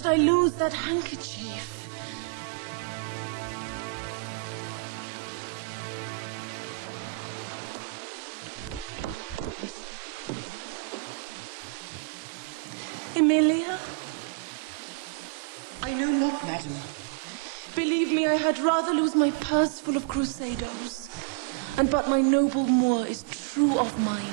should I lose that handkerchief? Emilia? I know not, madam. Believe me, I had rather lose my purse full of crusados. And but my noble Moor is true of mind,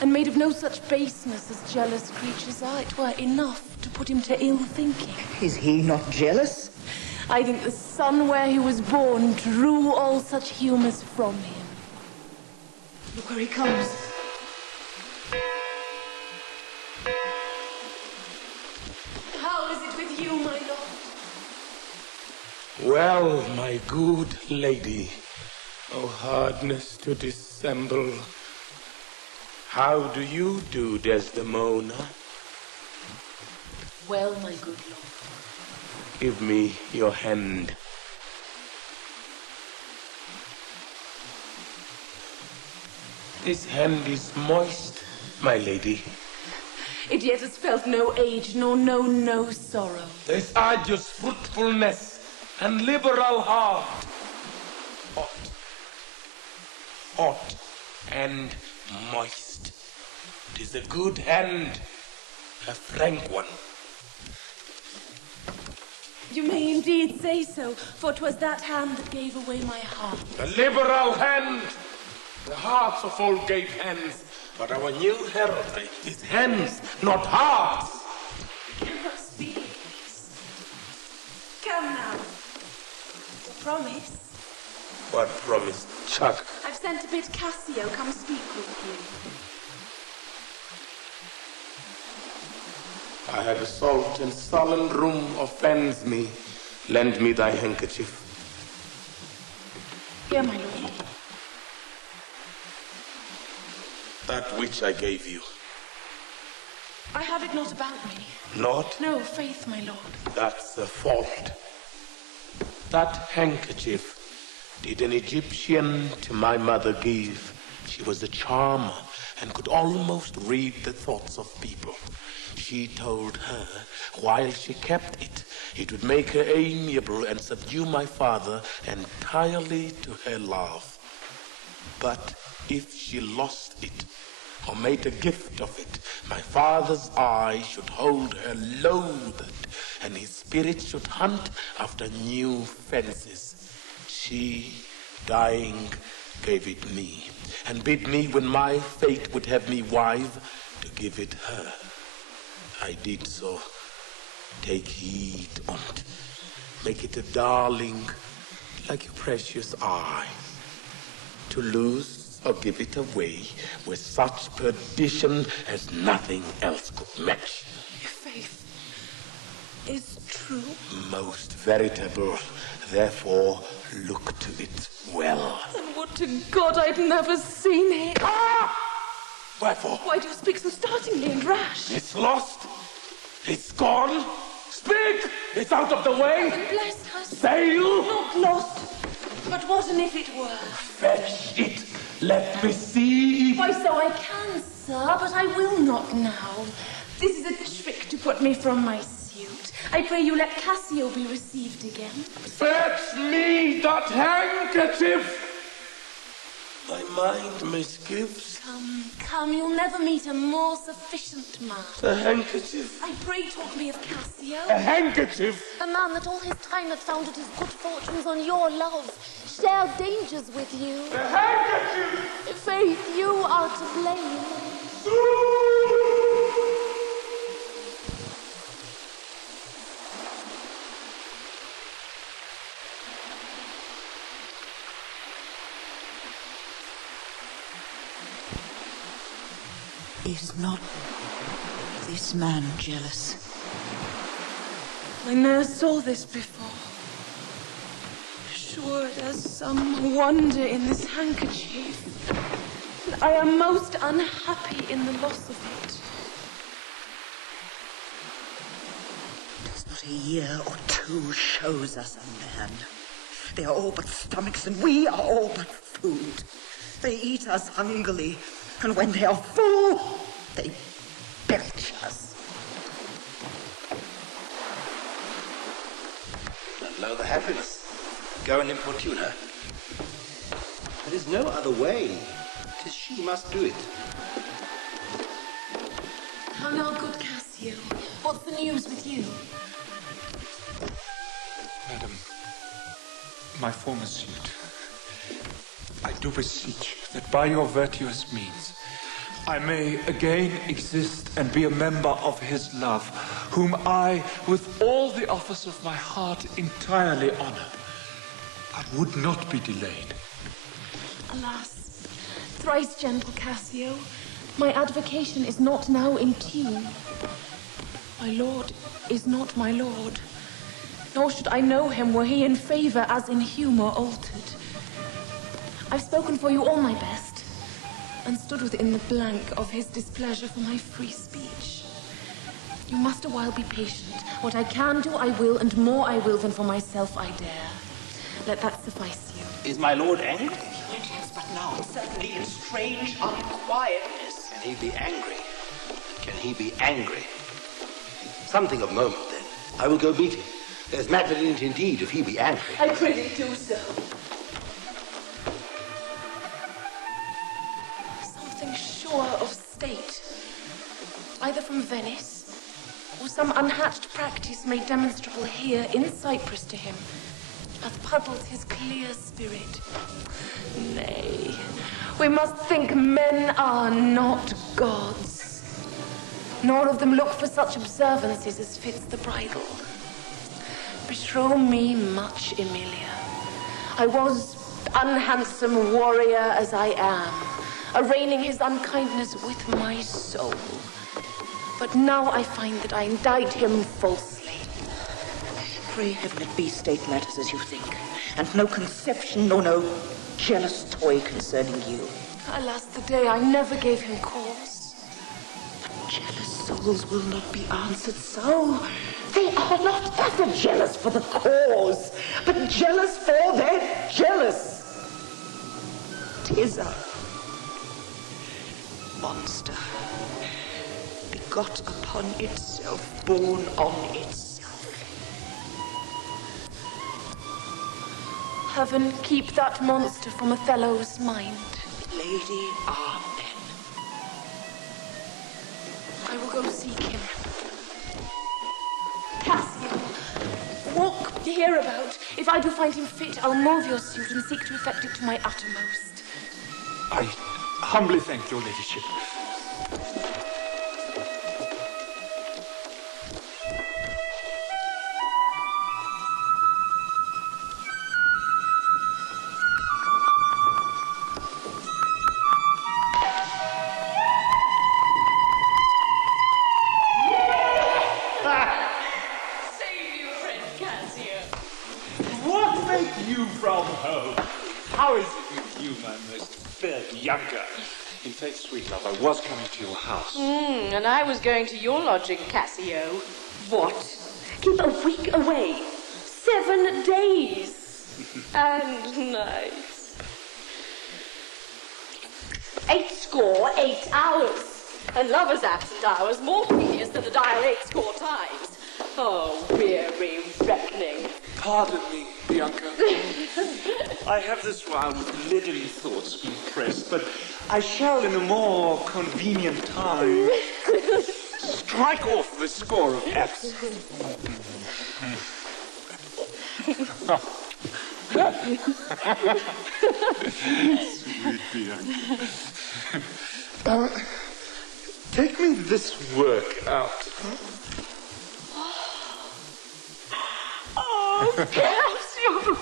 and made of no such baseness as jealous creatures are. It were enough to put him to ill thinking. Is he not jealous? I think the sun where he was born drew all such humours from him. Look where he comes. How is it with you, my lord? Well, my good lady, oh hardness to dissemble. How do you do, Desdmémona? Well, my good lord. Give me your hand. This hand is moist, my lady. It yet has felt no age, nor known no sorrow. This arduous fruitfulness and liberal heart. Hot and moist. 'Tis a good hand, a frank one. You may indeed say so, for 'twas that hand that gave away my heart. A liberal hand. The hearts of all gave hands, but our new heraldry is hands, not hearts. You must be. Come now. Promise. What promise, Chuck? I've sent a bit Cassio come speak with you. I have a salt and sullen room offends me. Lend me thy handkerchief. Here, my lord. That which I gave you. I have it not about me. Not? No, faith, my lord. That's a fault. That handkerchief did an Egyptian to my mother give. She was a charmer and could almost read the thoughts of people. She told her, while she kept it, it would make her amiable and subdue my father entirely to her love. But if she lost it, or made a gift of it, my father's eye should hold her loathed, and his spirit should hunt after new fences. She, dying, gave it me, and bid me, when my fate would have me wive, to give it her. I did so. Take heed on't. Make it a darling, like your precious eye. To lose or give it away with such perdition as nothing else could match. Your faith is true. Most veritable. Therefore, look to it well. And would to God I'd never seen it. Ah! Wherefore? Why do you speak so startlingly and rash? It's lost. It's gone. Speak! It's out of the way. And bless us. Sail! Not lost. But what an if it were? Fetch it. Let me see. Why, so I can, sir, but I will not now. This is a trick to put me from my suit. I pray you let Cassio be received again. Fetch me that handkerchief. My mind misgives. Come, you'll never meet a more sufficient man. The handkerchief. I pray talk me of Cassio. A handkerchief. A man that all his time hath founded his good fortunes on your love, shared dangers with you. The handkerchief. Faith, you are to blame. Is not this man jealous? I ne'er saw this before. Sure, there's some wonder in this handkerchief. And I am most unhappy in the loss of it. Does not a year or two shows us a man? They are all but stomachs, and we are all but food. They eat us hungrily, and when they are full, they belch us. blow the happiness. Go and importune her. There is no other way. 'Tis she must do it. How now, good Cassio? What's the news with you? Madam, my former suit, I do beseech that by your virtuous means I may again exist and be a member of his love, whom I, with all the office of my heart, entirely honor, but would not be delayed. Alas, thrice gentle Cassio, my advocation is not now in tune. My lord is not my lord, nor should I know him were he in favor as in humor altered. I've spoken for you all my best, and stood within the blank of his displeasure for my free speech. You must a while be patient. What I can do, I will, and more I will than for myself I dare. Let that suffice you. Is my lord angry? Yes, but now certainly in strange unquietness. Can he be angry? Can he be angry? Something of moment, then. I will go meet him. There's matter in it indeed, if he be angry. I pray do so. Something sure of state, either from Venice, or some unhatched practice made demonstrable here in Cyprus to him, hath puddled his clear spirit. Nay, we must think men are not gods, nor of them look for such observances as fits the bridal. Beshrew me much, Emilia. I was unhandsome warrior as I am, arraigning his unkindness with my soul. But now I find that I indict him falsely. Pray heaven it be state matters as you think, and no conception nor no jealous toy concerning you. Alas, the day I never gave him cause. But jealous souls will not be answered so. They are not ever jealous for the cause, but jealous for their jealous. 'Tis a monster, begot upon itself, born on itself. Heaven keep that monster from Othello's mind. Lady, amen. I will go seek him. Cassio, walk hereabout. If I do find him fit, I'll move your suit and seek to effect it to my uttermost. I humbly thank your ladyship. In fact, sweet love, I was coming to your house. And I was going to your lodging, Cassio. What? Keep a week away. 7 days. And nights. 8 hours. And lovers' absent hours more tedious than the dial 8 times. Oh, weary reckoning. Pardon me, Bianca. I have this while with leaden thoughts been pressed, but I shall in a more convenient time strike off the score of F's. Sweet Bianca. Take me this work out. Oh, Cassio!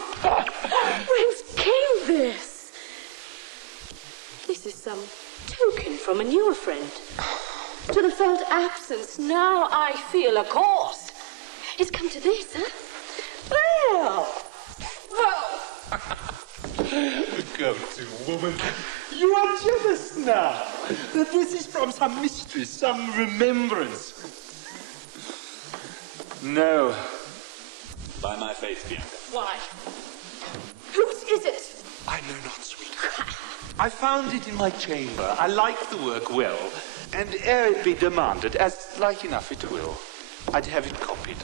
Whence came this? This is some token from a newer friend. To the felt absence, now I feel a cause. It's come to this, huh? Well. Go-to woman. You are jealous now. That this is from some mystery, some remembrance. No. By my faith, Bianca. Why? Whose is it? I know not, sweetheart. I found it in my chamber. I like the work well, and ere it be demanded, as like enough it will, I'd have it copied.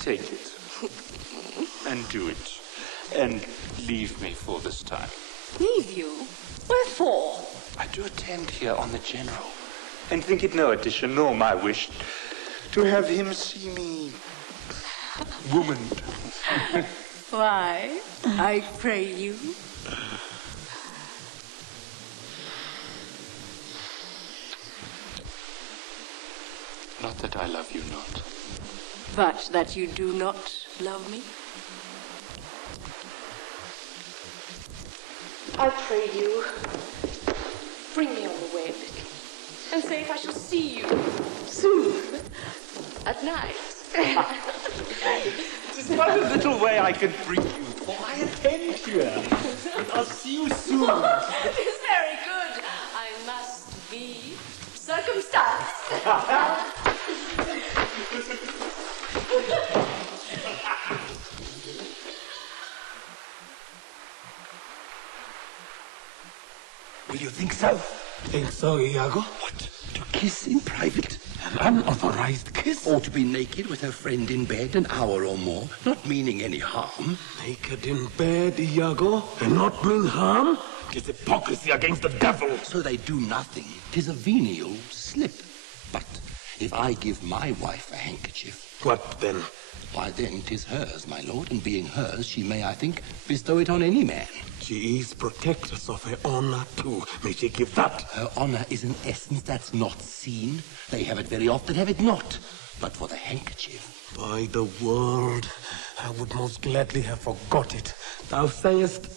Take it. and do it. And leave me for this time. Leave you? Wherefore? I do attend here on the General, and think it no addition nor my wish to have him see me womaned. Why, I pray you? Not that I love you not. But that you do not love me? I pray you, bring me on the way a little, and say if I shall see you soon, at night. Tis but a little way I can bring you, for I attend here. I'll see you soon. It is very good. I must be circumstanced. Will you think so? Think so, Iago? What? To kiss in private? An unauthorized kiss? Or to be naked with her friend in bed an hour or more, not meaning any harm? Naked in bed, Iago, and not mean harm? 'Tis hypocrisy against the devil. So they do nothing. 'Tis a venial slip. But if I give my wife a handkerchief... What then? Why then 'tis hers, my lord, and being hers, she may, I think, bestow it on any man. She is protectress of her honor, too. May she give that? Her honor is an essence that's not seen. They have it very often, have it not. But for the handkerchief... By the world, I would most gladly have forgot it. Thou sayest,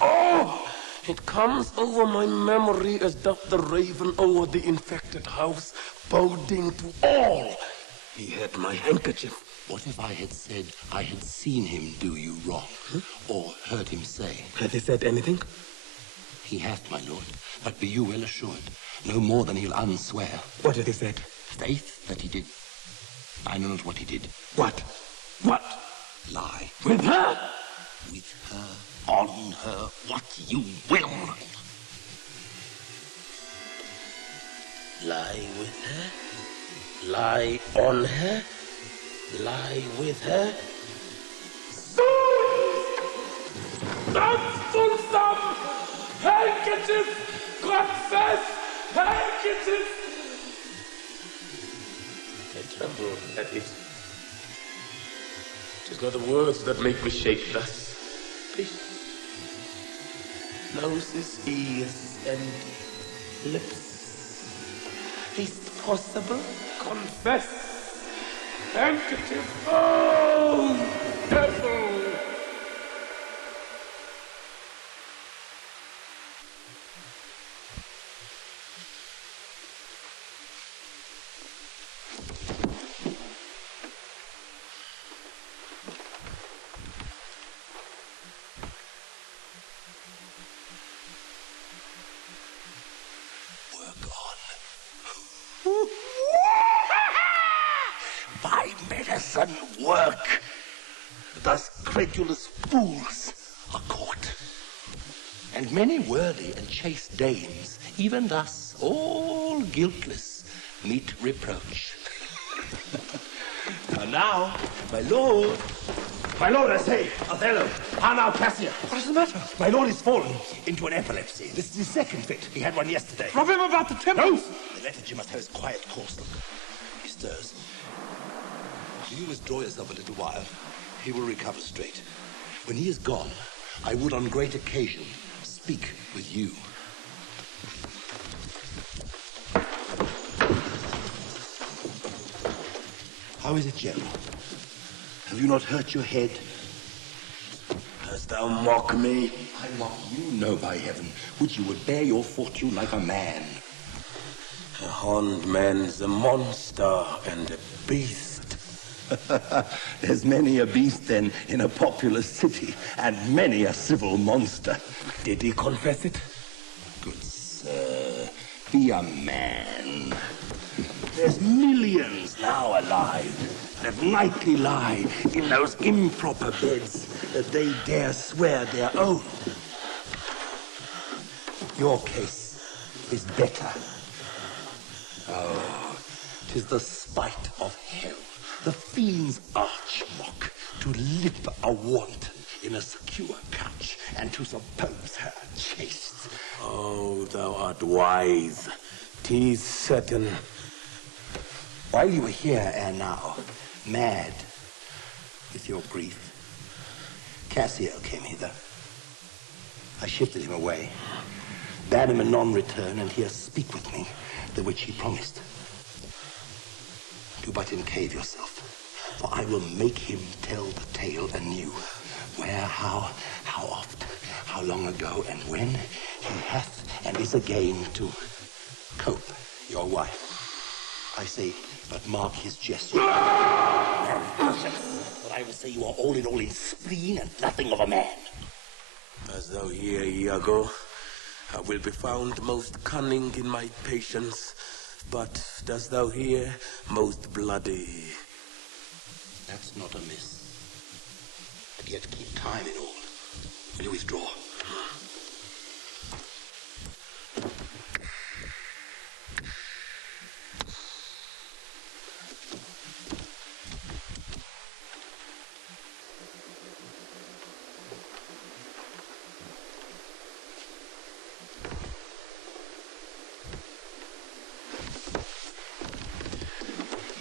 oh, it comes over my memory as doth the raven over the infected house, boding to all. He had my handkerchief. What if I had said I had seen him do you wrong, or heard him say? Hath he said anything? He hath, my lord, but be you well assured, no more than he'll unswear. What hath he said? Faith, that he did. I know not what he did. What? What? Lie. With her? With her, on her, what you will. Lie with her? Lie on her? Lie with her? That's Suzman! Handkerchief! Confess! Handkerchief! I tremble at it. 'Tis not the words that make me shake thus. Peace. Noses, ears, and lips. Is it possible? Confess! Handkerchief! Oh, devil! By medicine work. Thus credulous fools are caught. And many worthy and chaste dames, even thus, all guiltless, meet reproach. And now, my lord, I say, Otelo, how now, Cassio? What is the matter? My lord is fallen into an epilepsy. This is his second fit. He had one yesterday. Rub him about the temples. No! The lethargy must have his quiet course. He stirs. You withdraw yourself a little while. He will recover straight. When he is gone, I would on great occasion speak with you. How is it, General? Have you not hurt your head? Dost thou mock me? I mock you, no, by heaven. Would you would bear your fortune like a man. A horned man's a monster and a beast. There's many a beast, then, in a populous city, and many a civil monster. Did he confess it? Good sir, be a man. There's millions now alive that nightly lie in those improper beds that they dare swear their own. Your case is better. Oh, 'tis the spite of hell the fiend's arch-mock, to lip a want in a secure couch, and to suppose her chaste. Oh, thou art wise. 'Tis certain. While you were here ere now, mad with your grief, Cassio came hither. I shifted him away, bade him anon return, and here speak with me, the which he promised. Do but encave yourself, for I will make him tell the tale anew. Where, how oft, how long ago, and when he hath and is again to cope your wife. I say, but mark his gesture. But I will say you are all in spleen and nothing of a man. As thou hear, Iago, I will be found most cunning in my patience, but dost thou hear, most bloody. That's not amiss. But yet keep time in all. Will you withdraw?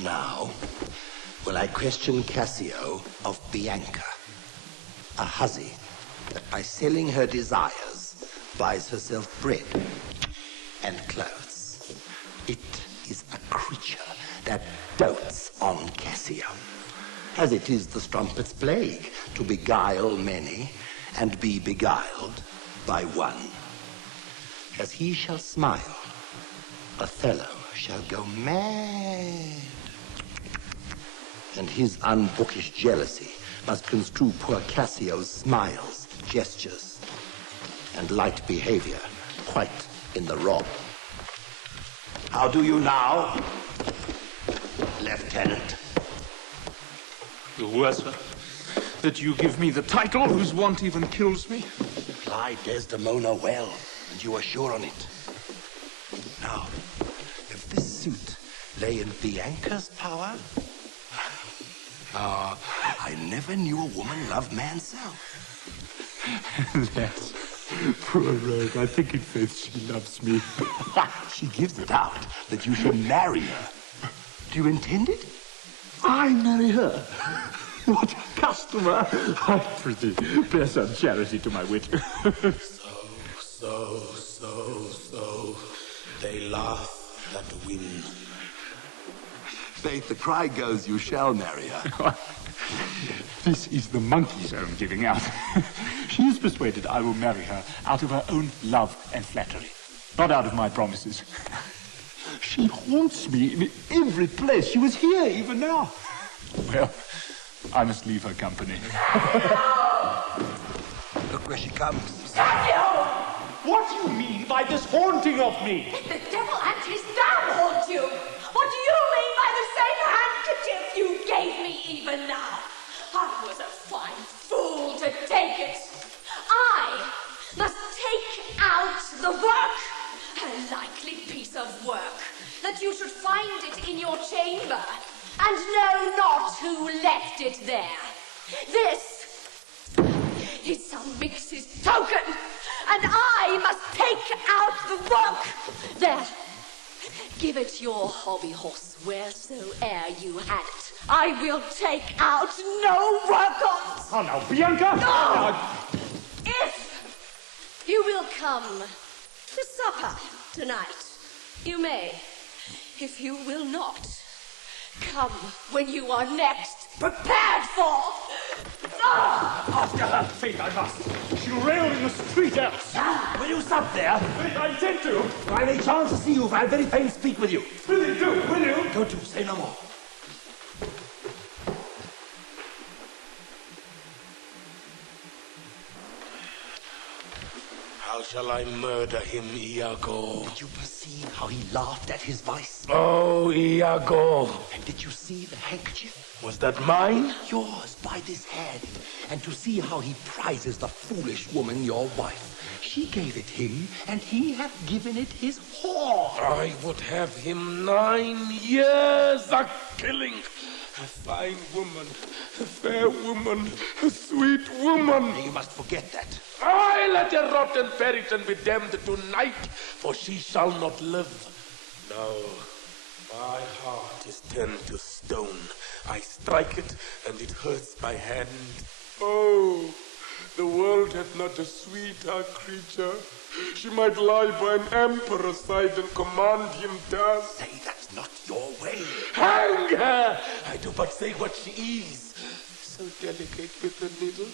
Now, will I question Cassio of Bianca, a hussy that by selling her desires buys herself bread and clothes. It is a creature that dotes on Cassio, as it is the strumpet's plague to beguile many and be beguiled by one. As he shall smile, Otelo shall go mad. And his unbookish jealousy must construe poor Cassio's smiles, gestures, and light behavior quite in the wrong. How do you now, Lieutenant? The worse that you give me the title whose want even kills me. Apply Desdmémona well, and you are sure on it. Now, if this suit lay in Bianca's power, I never knew a woman love man so. Yes, poor rogue, I think in faith she loves me. She gives it out that you shall marry her. Do you intend it? I marry her? What a customer! I prithee, bear some charity to my wit. So. They laugh that win. Faith, the cry goes, you shall marry her. This is the monkey's own giving out. She is persuaded I will marry her out of her own love and flattery, not out of my promises. She haunts me in every place. She was here even now. Well, I must leave her company. Look where she comes. Cassio! What do you mean by this haunting of me? The devil and his dam haunt you! What do you mean by the same handkerchief you gave me even now? I was a fine fool to take it. I must take out the work. A likely piece of work, that you should find it in your chamber, and know not who left it there. This is some mix's token, and I must take out the work. There, give it your hobby horse wheresoe'er you had it. I will take out no work on's. Oh, now, Bianca! No! If you will come to supper tonight, you may. If you will not, come when you are next prepared for. After her fate I must. She'll rail in the street else. Will you stop there? I intend to. I may chance to see you, for I very fain speak with you. Will you do? Will you? Go to, say no more. How shall I murder him, Iago? Did you perceive how he laughed at his voice? Oh, Iago. And did you see the handkerchief? Was that mine? Yours, by this hand. And to see how he prizes the foolish woman, your wife. She gave it him, and he hath given it his whore. I would have him 9 years a killing. A fine woman, a fair woman, a sweet woman. You must forget that. I let her rot and perish and be damned tonight, for she shall not live. No, my heart is turned to stone. I strike it, and it hurts my hand. Oh, the world hath not a sweeter creature. She might lie by an emperor's side and command him death. Say that's not your way. Hang her! I do but say what she is. So delicate with the needle.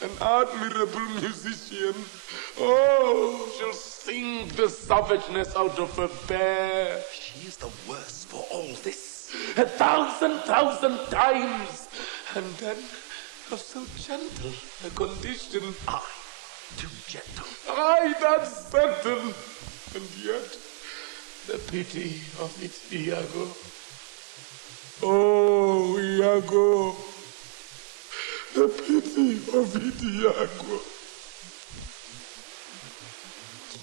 An admirable musician. Oh, she'll sing the savageness out of her bear. She is the worse for all this. 1,000 times. And then, of so gentle a condition. I, too gentle. I, that's certain. And yet, the pity of it, Iago. Oh, Iago. The pity of it, Iago.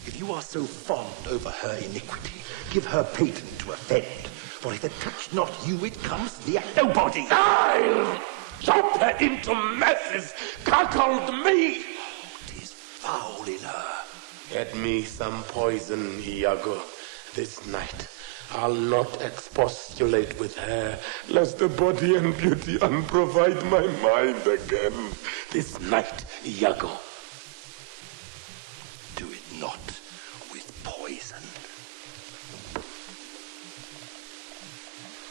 If you are so fond over her iniquity, give her patent to offend. For if it touch not you, it comes near nobody. I'll chop her into masses, cuckold me. What is foul in her? Get me some poison, Iago, this night. I'll not expostulate with her, lest the body and beauty unprovide my mind again. This night, Iago. Do it not with poison.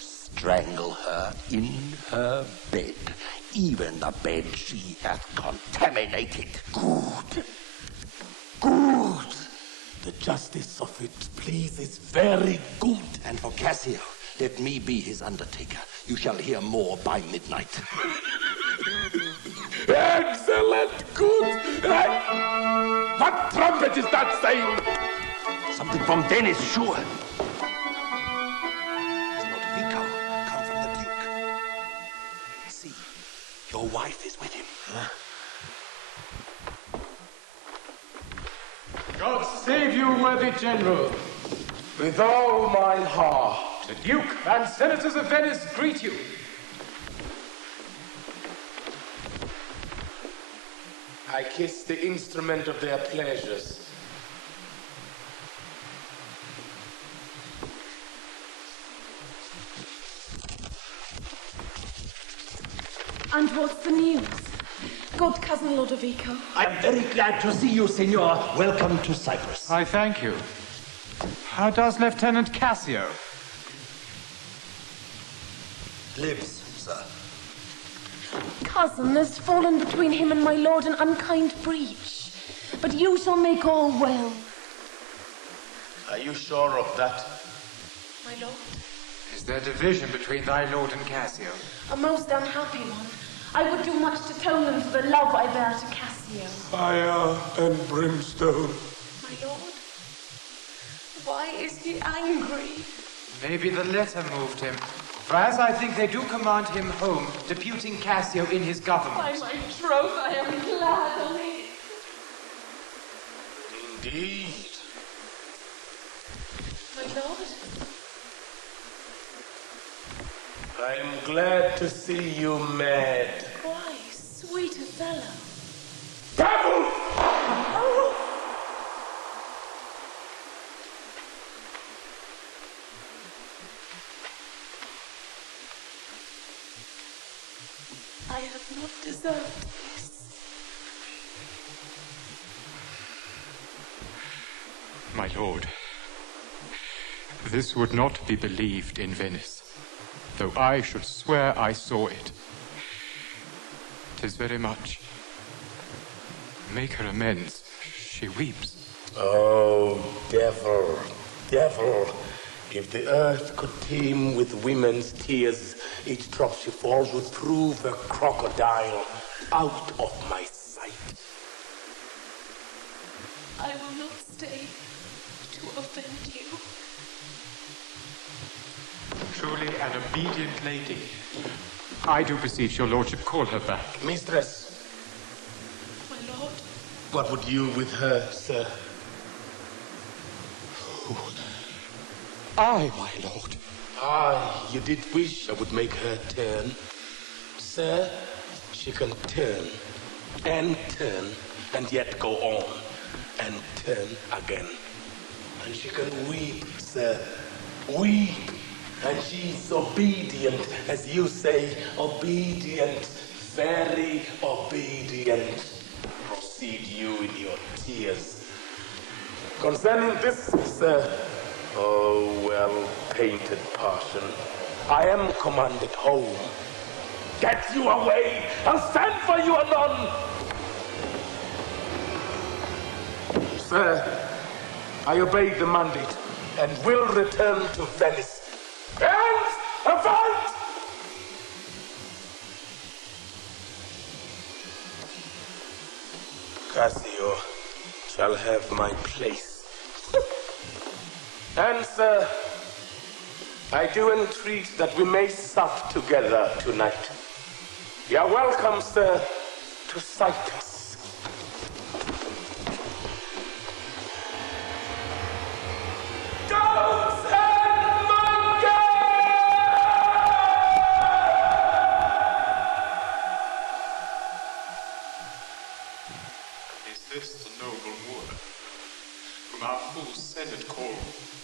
Strangle her in her bed, even the bed she hath contaminated. Good. Good. The justice of it pleases very good. And for Cassio, let me be his undertaker. You shall hear more by midnight. Excellent, good. What trumpet is that saying? Something from Venice, sure. Is Rodrigo come from the Duke? See, your wife is with him. Huh? God save you, worthy general. With all my heart, the Duke and Senators of Venice greet you. I kiss the instrument of their pleasures. And what's the news? Good cousin Lodovico. I'm very glad to see you, Signor. Welcome to Cyprus. I thank you. How does Lieutenant Cassio? Lives, sir. Cousin, there's fallen between him and my lord an unkind breach. But you shall make all well. Are you sure of that? My lord? Is there division between thy lord and Cassio? A most unhappy one. I would do much to atone them for the love I bear to Cassio. Fire and brimstone. My lord? Why is he angry? Maybe the letter moved him. For as I think they do command him home, deputing Cassio in his government. By my troth, I am glad of it. Indeed. My lord? I'm glad to see you mad. Why, sweet Otelo. Devil! Oh! I have not deserved this. My lord, this would not be believed in Venice, though I should swear I saw it. 'Tis very much. Make her amends. She weeps. Oh, devil, devil. If the earth could teem with women's tears, each drop she falls would prove a crocodile out of my sight. I will not stay to offend you. Truly an obedient lady. I do beseech your lordship, call her back. Mistress. My lord? What would you with her, sir? I, my lord. Ah, you did wish I would make her turn. Sir, she can turn, and yet go on, and turn again. And she can weep, sir, weep. And she's obedient, as you say, obedient, very obedient. Proceed you in your tears. Concerning this, sir, oh, well-painted parson, I am commanded home. Get you away! I'll stand for you anon! Sir, I obeyed the mandate and will return to Venice. Hands, avaunt! Cassio shall have my place. And, sir, I do entreat that we may sup together tonight. You are welcome, sir, to Cyprus. Goats and monkeys! Is this the noble Moor, whom our full Senate call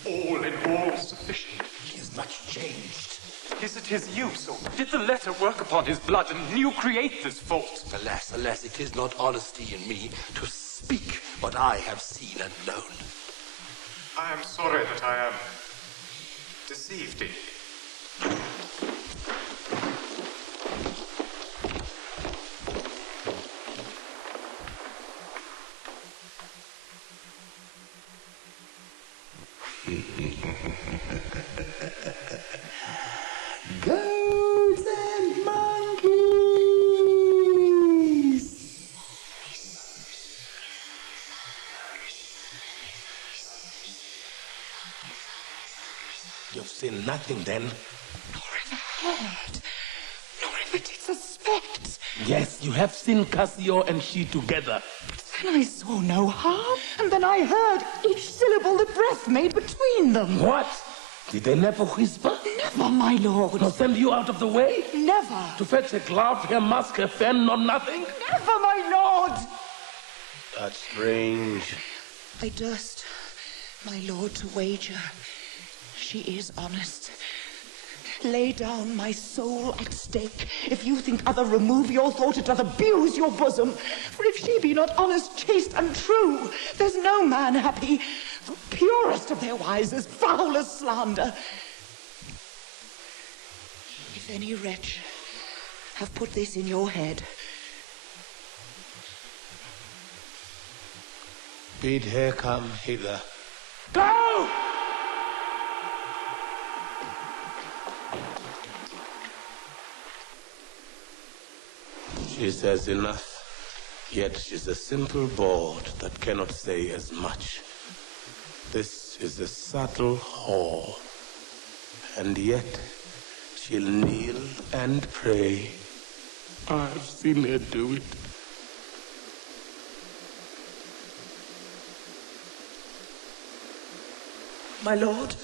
all in all sufficient? He is much changed. Is it his use, or did the letter work upon his blood and new create this fault? Alas, alas, it is not honesty in me to speak what I have seen and known. I am sorry that I am deceived in you. Goats and monkeys! You've seen nothing, then? Nor ever heard, nor ever did suspect. Yes, you have seen Cassio and she together. Then I saw no harm, and then I heard each syllable the breath made between them. What? Did they never whisper? Never, my lord. Nor send you out of the way? Never. To fetch a glove, a mask, a fan, or nothing? Never, my lord. That's strange. I durst, my lord, to wager. She is honest. Lay down my soul at stake. If you think other, remove your thought, it doth abuse your bosom. For if she be not honest, chaste, and true, there's no man happy. The purest of their wives is foul as slander. If any wretch have put this in your head, bid her come hither. Go! She says enough, yet she's a simple board that cannot say as much. This is a subtle whore, and yet she'll kneel and pray. I've seen her do it. My lord,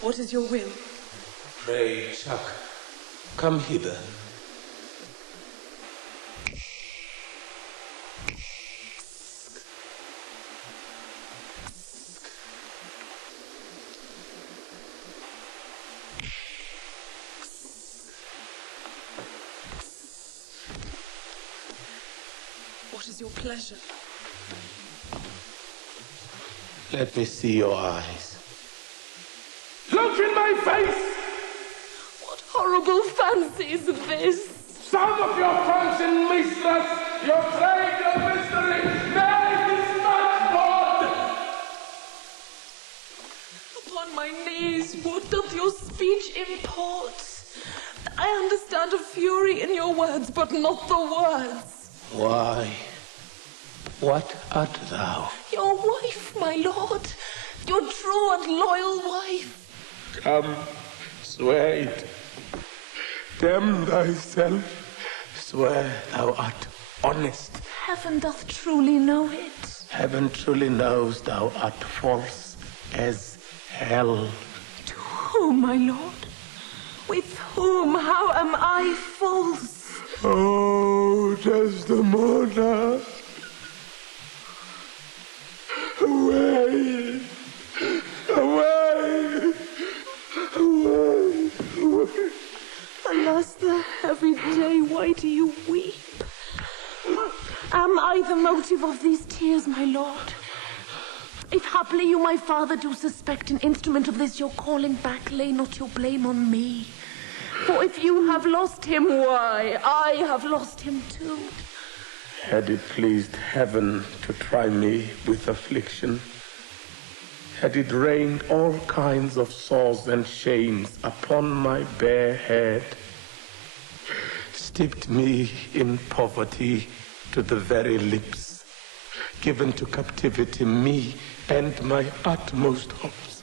what is your will? Pray, Chuck, come hither. What is your pleasure? Let me see your eyes. Look in my face! What horrible fancy is this? Some of your function, mistress, your trade, your mystery, nay, this much blood! Upon my knees, what doth your speech import? I understand a fury in your words, but not the words. Why? What art thou? Your wife, my lord. Your true and loyal wife. Come, swear it. Damn thyself. Swear thou art honest. Heaven doth truly know it. Heaven truly knows thou art false as hell. To whom, my lord? With whom? How am I false? Oh, Desdmémona. Away! Away! Away! Away! Alas, the heavy day, why do you weep? Am I the motive of these tears, my lord? If haply you, my father, do suspect an instrument of this your calling back, lay not your blame on me. For if you have lost him, why, I have lost him too. Had it pleased heaven to try me with affliction, had it rained all kinds of sores and shames upon my bare head, steeped me in poverty to the very lips, given to captivity me and my utmost hopes,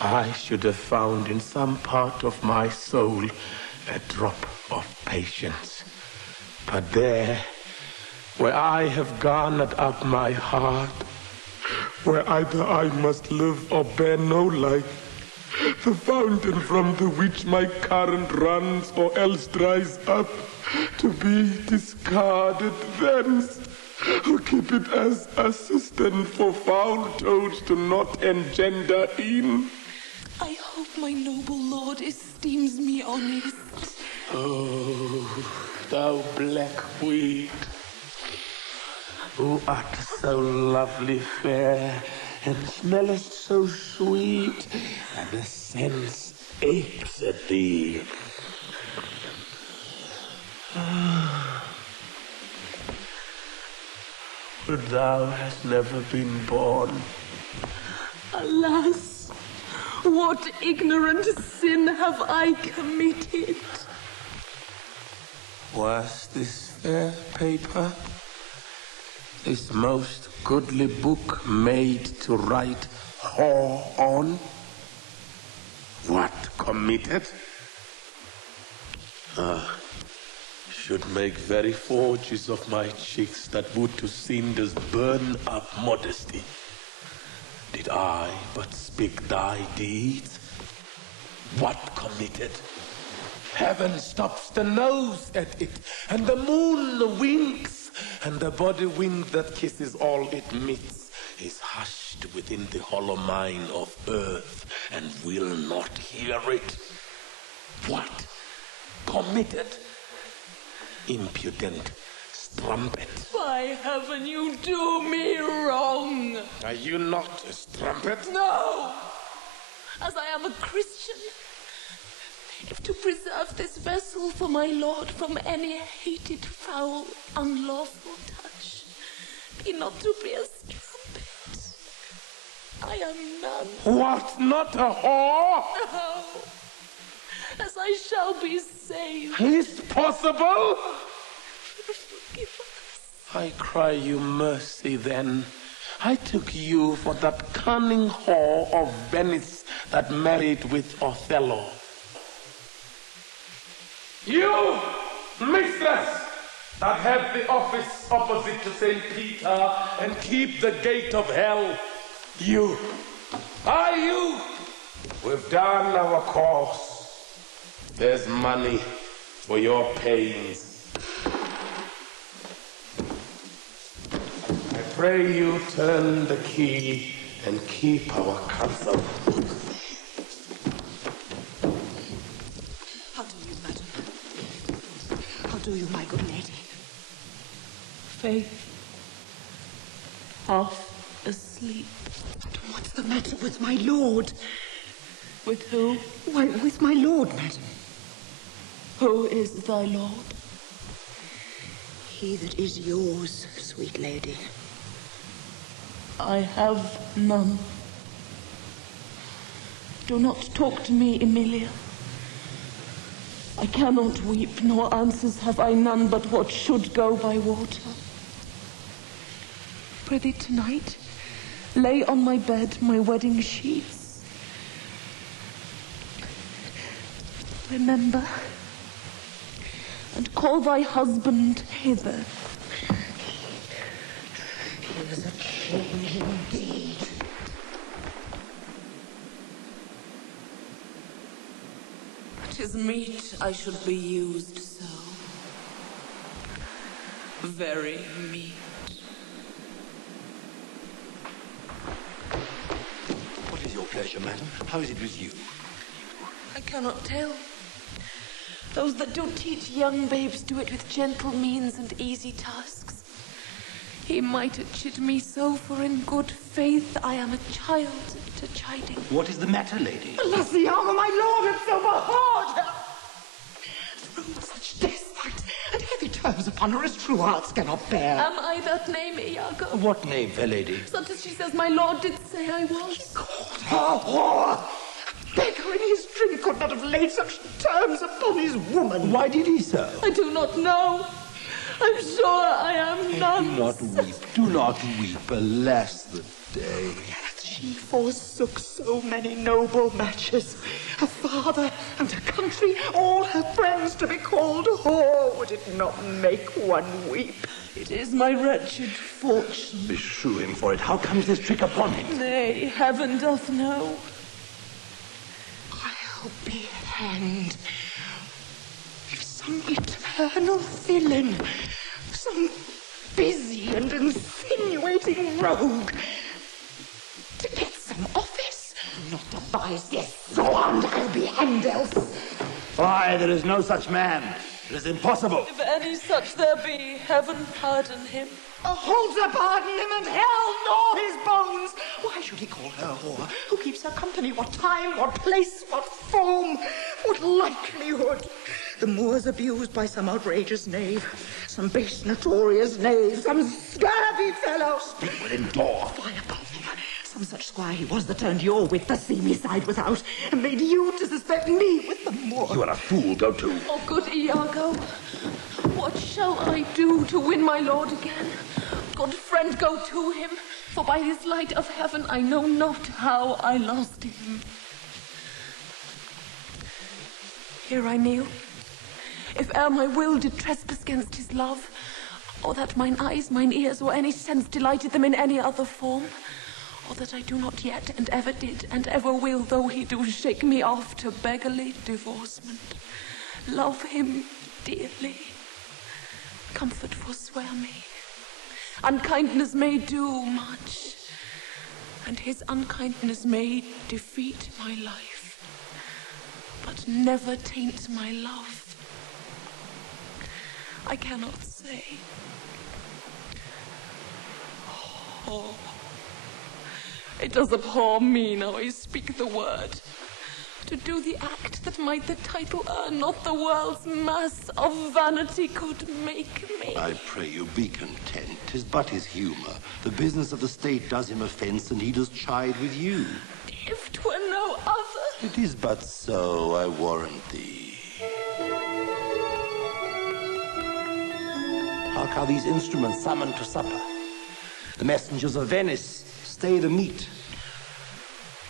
I should have found in some part of my soul a drop of patience. But there, where I have garnered up my heart, where either I must live or bear no life, the fountain from the which my current runs or else dries up, to be discarded thence, or keep it as a cistern for foul toads to not engender in. I hope my noble lord esteems me honest. Oh, thou black weed, who art so lovely fair, and smellest so sweet, and the sense aches at thee. But thou hast never been born. Alas, what ignorant sin have I committed? Was this fair paper, this most goodly book made to write whore on? What committed? Should make very forges of my cheeks that would to cinders burn up modesty. Did I but speak thy deeds? What committed? Heaven stops the nose at it, and the moon winks, and the body wind that kisses all it meets is hushed within the hollow mine of earth, and will not hear it. What committed? Impudent strumpet. By heaven, you do me wrong. Are you not a strumpet? No! As I am a Christian, if to preserve this vessel for my lord from any hated, foul, unlawful touch, be not to be a strumpet, I am none. What, not a whore? No! As I shall be saved. Is possible? Forgive us. I cry you mercy then. I took you for that cunning whore of Venice that married with Otelo. You, mistress, that have the office opposite to St. Peter and keep the gate of hell. You, you, we've done our course. There's money for your pains. I pray you turn the key and keep our counsel. How do you, madam? How do you, my good lady? Faith, half asleep. But what's the matter with my lord? With who? Why, with my lord, madam. Who is thy lord? He that is yours, sweet lady. I have none. Do not talk to me, Emilia. I cannot weep, nor answers have I none but what should go by water. Prithee, tonight, lay on my bed my wedding sheets. Remember, and call thy husband hither. He is a king indeed. 'Tis meet I should be used so. Very meet. What is your pleasure, madam? How is it with you? I cannot tell. Those that do teach young babes do it with gentle means and easy tasks. He might chid me so, for in good faith I am a child to chiding. What is the matter, lady? Alas, Iago, my lord, it's overhard! Through such despite and heavy terms upon her as true hearts cannot bear. Am I that name, Iago? What name, fair lady? Such as she says my lord did say I was. He called her whore. A beggar in history could not have laid such terms upon his woman. Why did he so? I do not know. I'm sure I am none. Do not weep. Do not weep. Alas, the day. She forsook so many noble matches. Her father and her country, all her friends to be called whore. Would it not make one weep? It is my wretched fortune. Beshrew him for it. How comes this trick upon him? Nay, heaven doth know. I'll be hanged. If some eternal villain, some busy and insinuating rogue, to get some office, not devise this sword, I'll be hanged else. Why, there is no such man. It is impossible. If any such there be, heaven pardon him. Holzer pardon him, and hell gnaw his bones. Why should he call her whore? Who keeps her company? What time? What place? What form? What likelihood? The Moor's abused by some outrageous knave, some base notorious knave, some scurvy fellow. Speak within door. Fly upon him. Some such squire he was that turned your wit the seamy side without, and made you to suspect me with the Moor. You are a fool. Go to. Oh, good Iago, what shall I do to win my lord again? Good friend, go to him, for by his light of heaven I know not how I lost him. Here I kneel. If e'er my will did trespass against his love, or that mine eyes, mine ears, or any sense delighted them in any other form, or that I do not yet, and ever did, and ever will, though he do shake me off to beggarly divorcement, love him dearly, comfort forswear me. Unkindness may do much, and his unkindness may defeat my life, but never taint my love. I cannot say. Oh, it does abhor me now I speak the word, to do the act that might the title earn, not the world's mass of vanity could make me. I pray you, be content. 'Tis but his humour. The business of the state does him offence, and he does chide with you. If 'twere no other. It is but so, I warrant thee. Hark how these instruments summon to supper. The messengers of Venice stay the meat.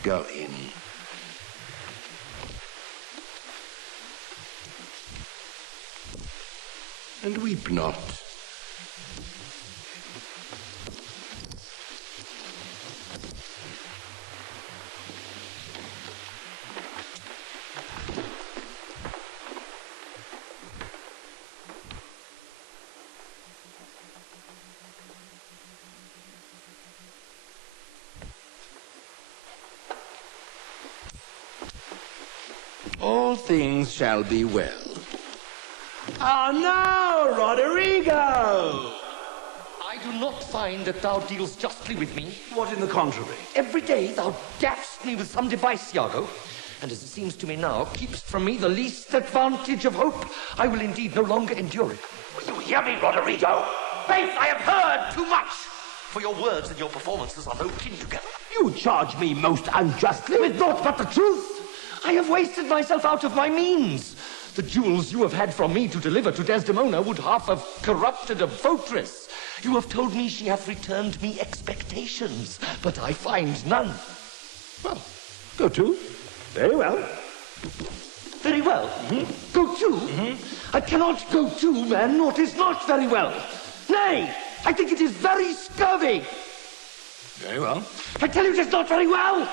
Go in. And weep not. All things shall be well. Ah, now, Rodrigo! I do not find that thou dealst justly with me. What in the contrary? Every day thou gaffst me with some device, Iago, and as it seems to me now, keepst from me the least advantage of hope. I will indeed no longer endure it. Will you hear me, Rodrigo? Faith, I have heard too much, for your words and your performances are no kin together. You charge me most unjustly. With naught but the truth. I have wasted myself out of my means. The jewels you have had from me to deliver to Desdmémona would half have corrupted a votress. You have told me she hath returned me expectations, but I find none. Well, go to. Very well. Very well? Go to? I cannot go to, man, or 'tis not very well. Nay, I think it is very scurvy. Very well. I tell you 'tis not very well.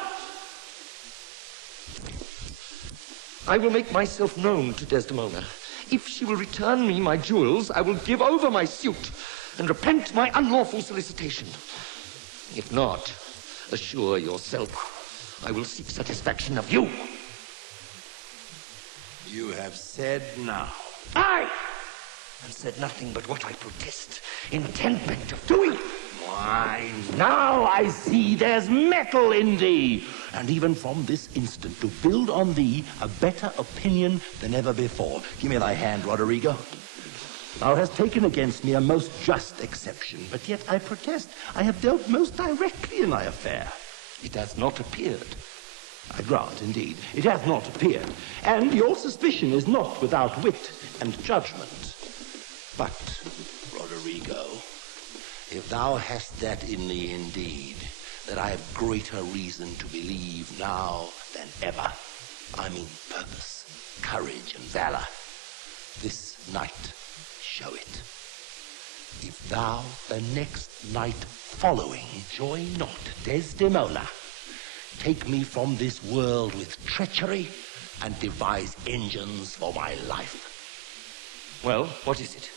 I will make myself known to Desdemona. If she will return me my jewels, I will give over my suit and repent my unlawful solicitation. If not, assure yourself I will seek satisfaction of you. You have said now. I have said nothing but what I protest, intendment of doing. Why, now I see there's metal in thee. And even from this instant to build on thee a better opinion than ever before. Give me thy hand, Rodrigo. Thou hast taken against me a most just exception, but yet I protest I have dealt most directly in thy affair. It hath not appeared. I grant, indeed, it hath not appeared, and your suspicion is not without wit and judgment. But, Rodrigo, if thou hast that in thee indeed, that I have greater reason to believe now than ever, I mean purpose, courage, and valor, this night show it. If thou the next night following joy not Desdemona, take me from this world with treachery and devise engines for my life. Well, what is it?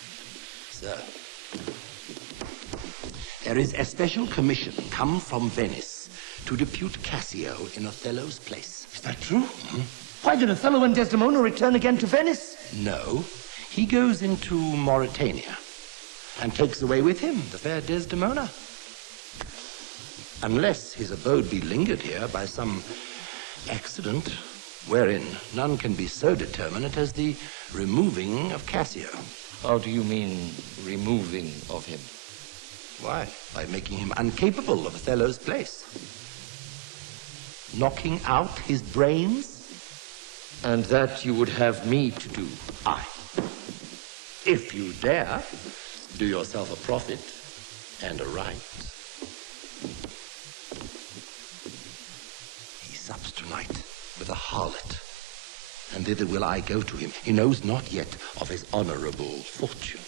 Sir, there is a special commission come from Venice to depute Cassio in Othello's place. Is that true? Why did Othello and Desdemona return again to Venice? No, he goes into Mauritania and takes away with him the fair Desdemona. Unless his abode be lingered here by some accident wherein none can be so determinate as the removing of Cassio. How do you mean, removing of him? Why, by making him incapable of Othello's place. Knocking out his brains. And that you would have me to do? Aye. If you dare, do yourself a profit and a right. He sups tonight with a harlot, and thither will I go to him. He knows not yet of his honorable fortune.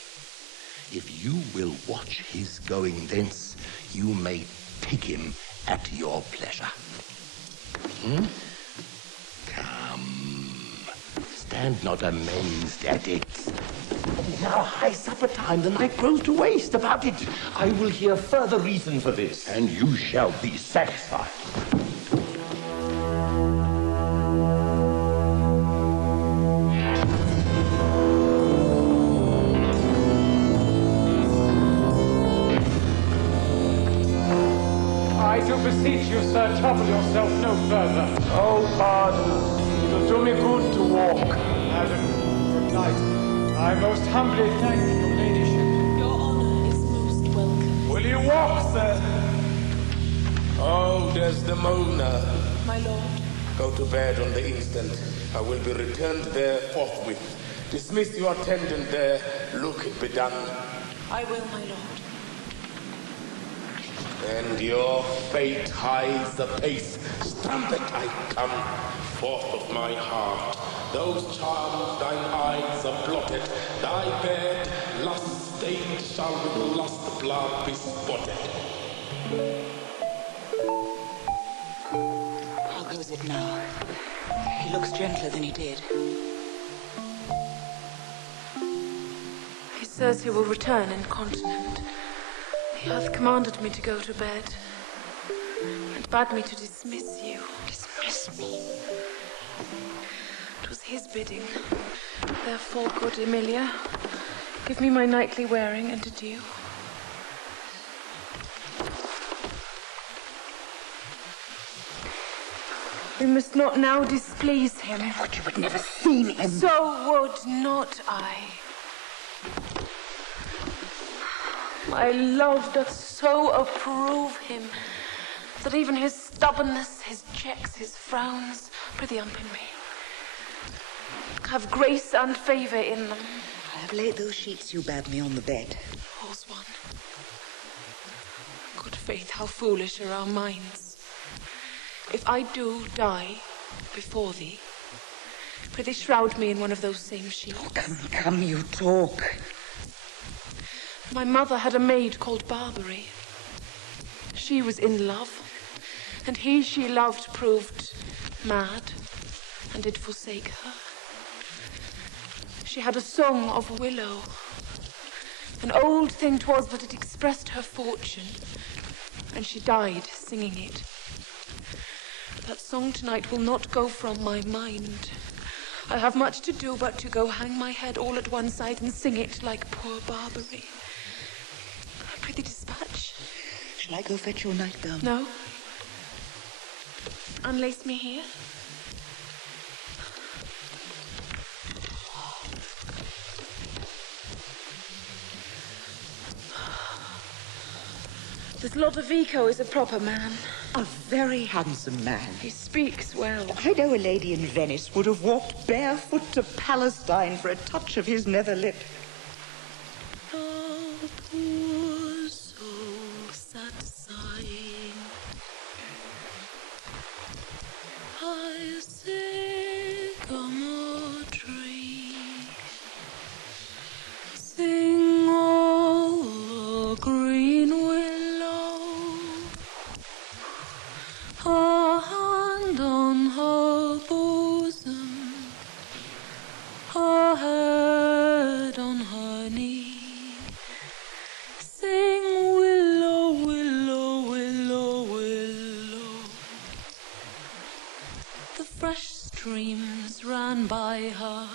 If you will watch his going thence, you may take him at your pleasure. Come, stand not amazed at it. It is now high supper time. The night grows to waste about it. I will hear further reason for this. And you shall be satisfied. I do beseech you, sir, trouble yourself no further. Oh, pardon. It'll do me good to walk. Madam, good night. I most humbly thank your ladyship. Your honor is most welcome. Will you walk, sir? Oh, Desdemona. My lord. Go to bed on the instant. I will be returned there forthwith. Dismiss your attendant there. Look it be done. I will, my lord. And your fate hides apace. Strumpet I come, forth of my heart. Those charms thine eyes are blotted. Thy bed, lust stained, shall with lust blood be spotted. How goes it now? He looks gentler than he did. He says he will return incontinent. He hath commanded me to go to bed, and bade me to dismiss you. Dismiss me? 'Twas his bidding. Therefore, good Emilia, give me my nightly wearing and adieu. We must not now displease him. But you would never seen him. So would not I. My love doth so approve him, that even his stubbornness, his checks, his frowns, prithee unpin me, have grace and favour in them. I have laid those sheets you bade me on the bed. All's one. Good faith, how foolish are our minds. If I do die before thee, prithee shroud me in one of those same sheets. Oh, come, you talk. My mother had a maid called Barbary. She was in love, and he she loved proved mad and did forsake her. She had a song of willow. An old thing 'twas, but it expressed her fortune, and she died singing it. That song tonight will not go from my mind. I have much to do but to go hang my head all at one side and sing it like poor Barbary. Prithee dispatch. Shall I go fetch your nightgown? No. Unlace me here. This Lodovico is a proper man. A very handsome man. He speaks well. I know a lady in Venice would have walked barefoot to Palestine for a touch of his nether lip. Oh, poor soul sat sighing. By a sycamore tree. Sing all the green willow. Her hand on her bosom, her head on her knee. Sing willow, willow, willow, willow. The fresh streams ran by her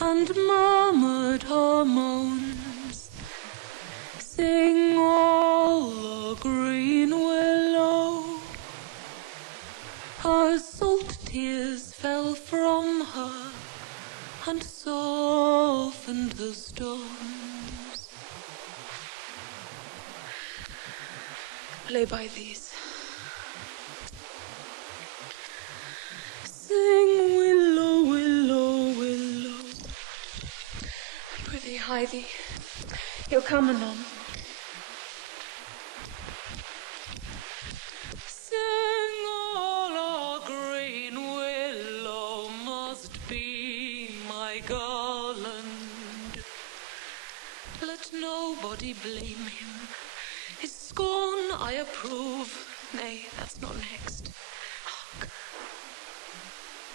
and murmured her moans. Sing all the green willow. Her salt tears fell from her and softened the storms. Lay by these. Sing willow, willow, willow. Prithee, hie thee. He'll come anon. Sing all our green willow must be my garland. Let nobody blame him. His scorn I approve. Nay, that's not next. Hark.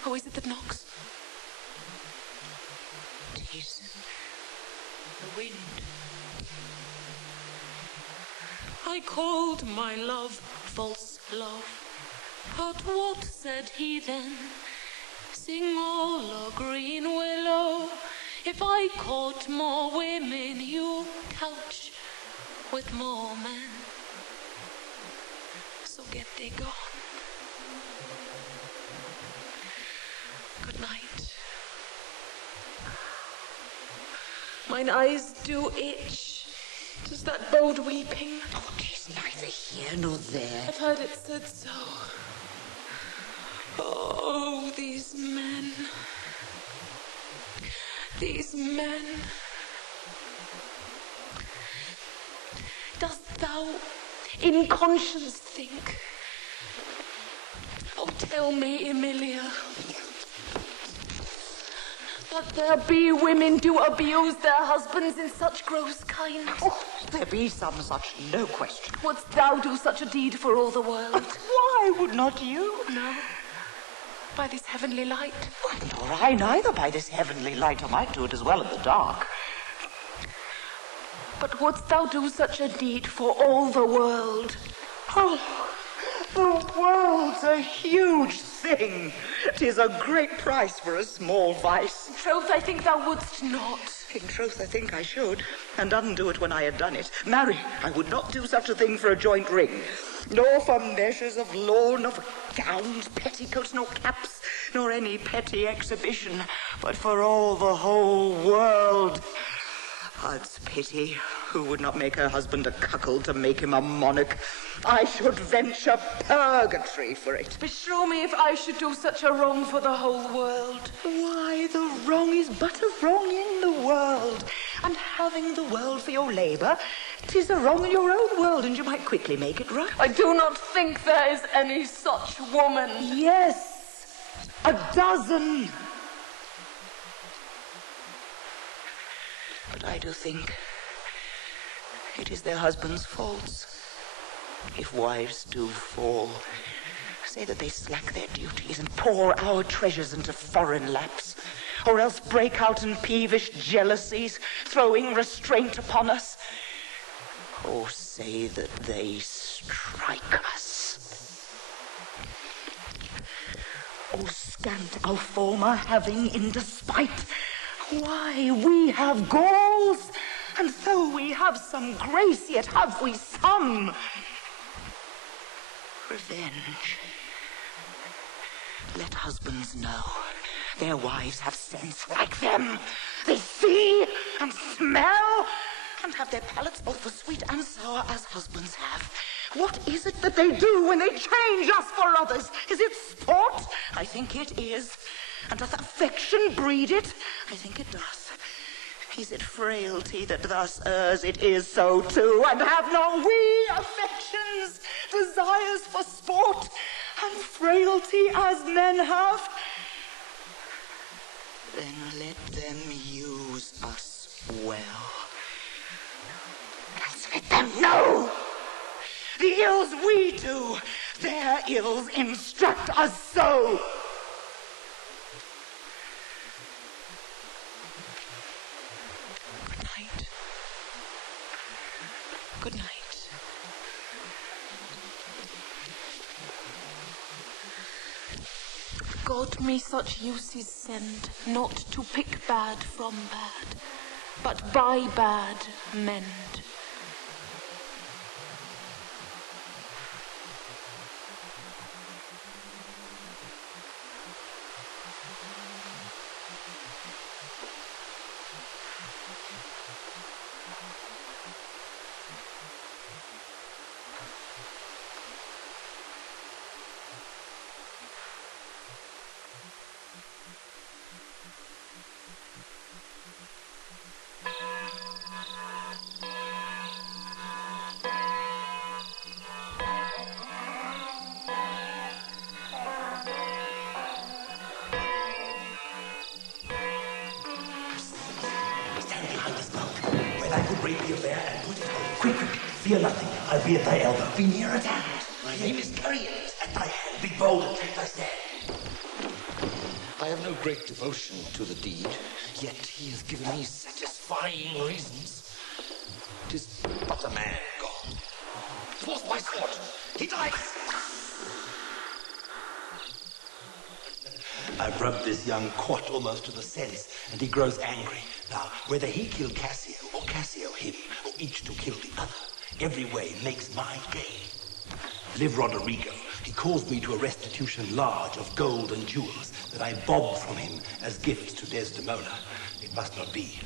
Who is it that knocks? 'Tis the wind. I called my love false love, but what said he then? Sing all a green willow. If I caught more women, you couch with more men. So get thee gone. Good night. Mine eyes do itch. Does that bode weeping? Oh, 'tis neither here nor there. I've heard it said so. Oh, these men. These men. Dost thou in conscience think? Oh, tell me, Emilia, that there be women do abuse their husbands in such gross kind. Oh, there be some such, no question. Wouldst thou do such a deed for all the world? Why would not you? No. By this heavenly light. Nor I neither by this heavenly light. I might do it as well in the dark. But wouldst thou do such a deed for all the world? Oh, the world's a huge thing. 'Tis a great price for a small vice. In troth, I think thou wouldst not. In truth, I think I should, and undo it when I had done it. Marry, I would not do such a thing for a joint ring, nor for measures of law, nor for gowns, petticoats, nor caps, nor any petty exhibition, but for all the whole world. Odds pity, who would not make her husband a cuckold to make him a monarch? I should venture purgatory for it. Beshrew me if I should do such a wrong for the whole world. Why, the wrong is but a wrong in the world, and having the world for your labour, 'tis a wrong in your own world, and you might quickly make it right. I do not think there is any such woman. Yes, a dozen. But I do think it is their husbands' faults if wives do fall Say that they slack their duties and pour our treasures into foreign laps, or else break out in peevish jealousies, throwing restraint upon us. Or say that they strike us. Or scant our former having in despite. Why, we have galls, and though we have some grace, yet have we some revenge. Let husbands know their wives have sense like them. They see and smell and have their palates both for sweet and sour as husbands have. What is it that they do when they change us for others? Is it sport? I think it is. And doth affection breed it? I think it does. Is it frailty that thus errs? It is so too. And have not we affections, desires for sport, and frailty as men have? Then let them use us well. And let them know the ills we do, their ills instruct us so. Good night. Good night. God may such uses send, not to pick bad from bad, but by bad mend. Fear nothing, I'll be at thy elbow. Be near at hand. My name is Curry, at thy hand. Be bold and take thy stand. I have no great devotion to the deed, yet he has given me satisfying reasons. 'Tis but a man gone. Forth my sword. He dies. I've rubbed this young quat almost to the sense, and he grows angry. Now, whether he killed Cassio, or Cassio him, or each to kill the other, every way makes my gain. Live Rodrigo, he caused me to a restitution large of gold and jewels that I bobbed from him as gifts to Desdmémona. It must not be.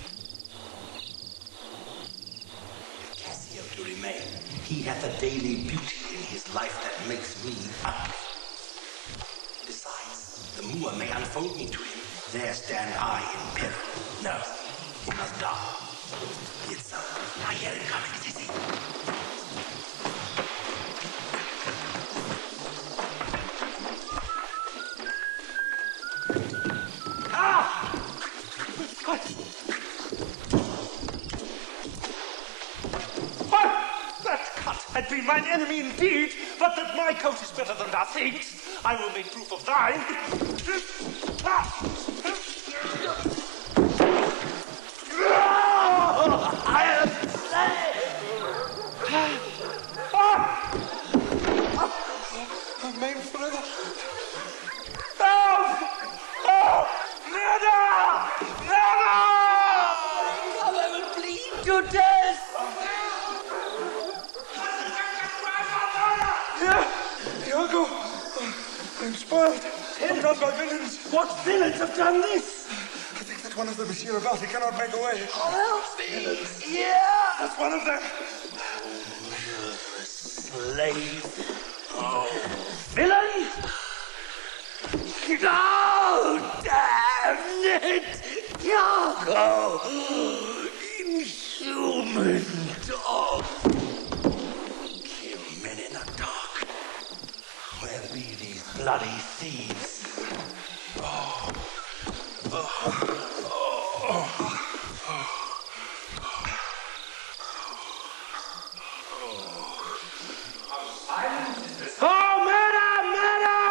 If Cassio to remain, he hath a daily beauty in his life that makes me ugly. Besides, the Moor may unfold me to him. There stand I in peril. No, he must die. Be it so. I hear him coming, Sissy. Had been mine enemy indeed, but that my coat is better than thou thinkst. I will make proof of thine. I am I'm maimed forever. Oh! Never! Never! I will bleed to death! Iago, I'm spoiled. Tend on my villains. What villains have done this? I think that one of them is here about. He cannot make away. Oh, help me! Yeah! That's one of them. Slave. Oh, villain! Oh, damn it! Iago! Inhuman dog! Kill men in the dark. Where be these bloody thieves? Oh. Oh, murder! Murder!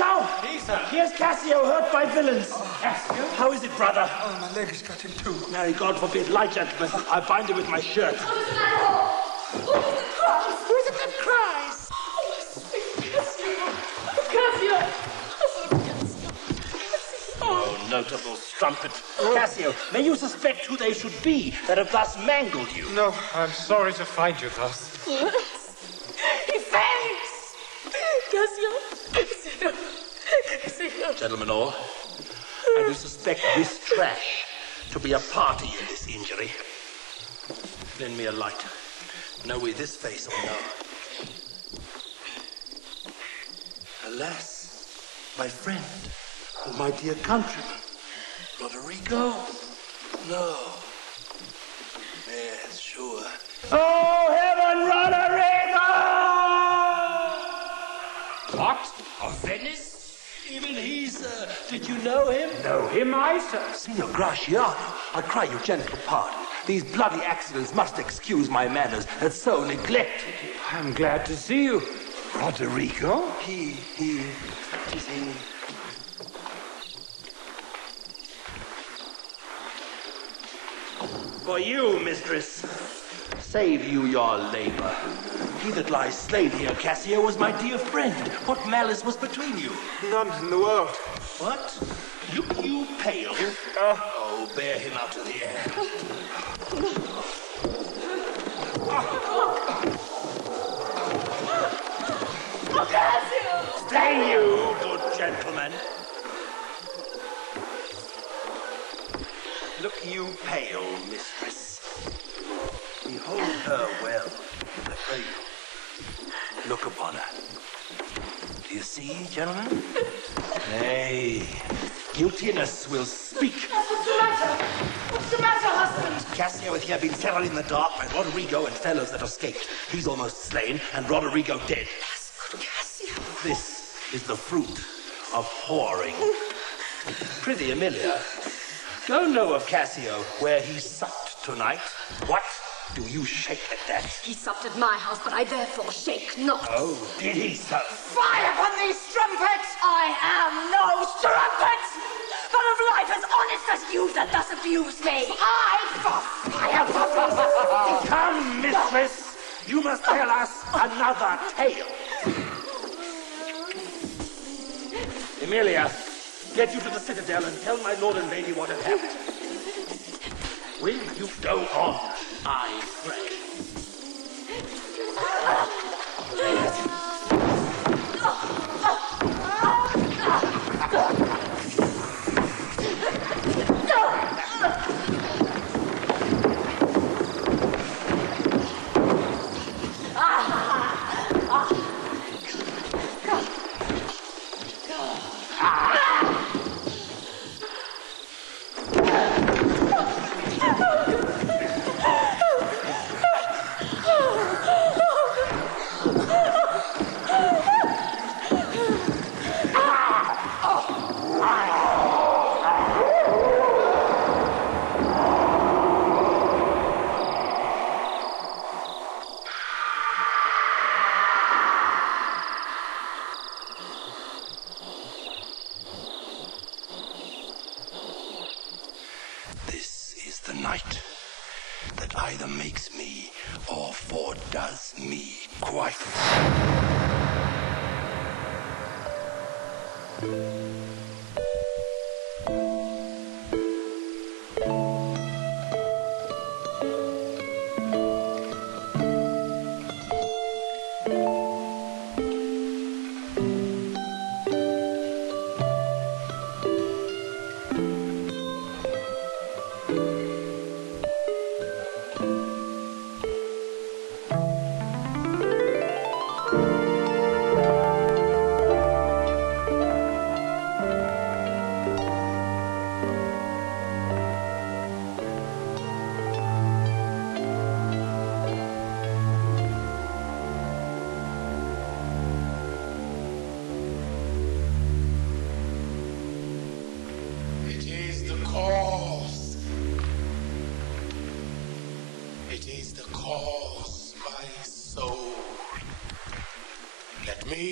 Rodrigo! Yes, sir. Here's Cassio, hurt by villains. Cassio? How is it, brother? Oh, my leg is cutting too. Nay, God forbid. Lie, gentlemen. I'll bind it with my shirt. Who is it that cries? Cassio! Oh, notable strumpet. Cassio, may you suspect who they should be that have thus mangled you? No, I'm sorry to find you thus. He faints! Cassio! Gentlemen all, I do suspect this trash to be a party in this injury. Lend me a light. Know we this face or no? Alas, my friend, my dear countryman, Rodrigo? No. Yes, sure. Oh, heaven, Rodrigo! What? Of Venice? Even he's, did you know him? Know him, I, sir. Signor Graciano, I cry you gentle pardon. These bloody accidents must excuse my manners that so neglected you. I'm glad to see you. Rodrigo? Tis he. For you, mistress, save you your labor. He that lies slain here, Cassio, was my dear friend. What malice was between you? None in the world. What? Look you pale? Oh, bear him out of the air. Stay you, good gentleman. Look you pale, mistress. Behold her well, I pray you. Look upon her. Do you see, gentlemen? Nay, guiltiness will speak. What's the matter? What's the matter, husband? Cassio hath here been fellow in the dark by Rodrigo and fellows that escaped. He's almost slain, and Rodrigo dead. Cassio. This is the fruit of whoring. Prithee, Emilia, go know of Cassio where he supped tonight. What? Do you shake at that? He supped at my house, but I therefore shake not. Oh, did he so? Fire upon these strumpets! I am no strumpet! But of life as honest as you that thus abuse me. I for fire! Come, mistress. You must tell us another tale. Emilia, get you to the citadel and tell my lord and lady what had happened. Will you go on, I pray?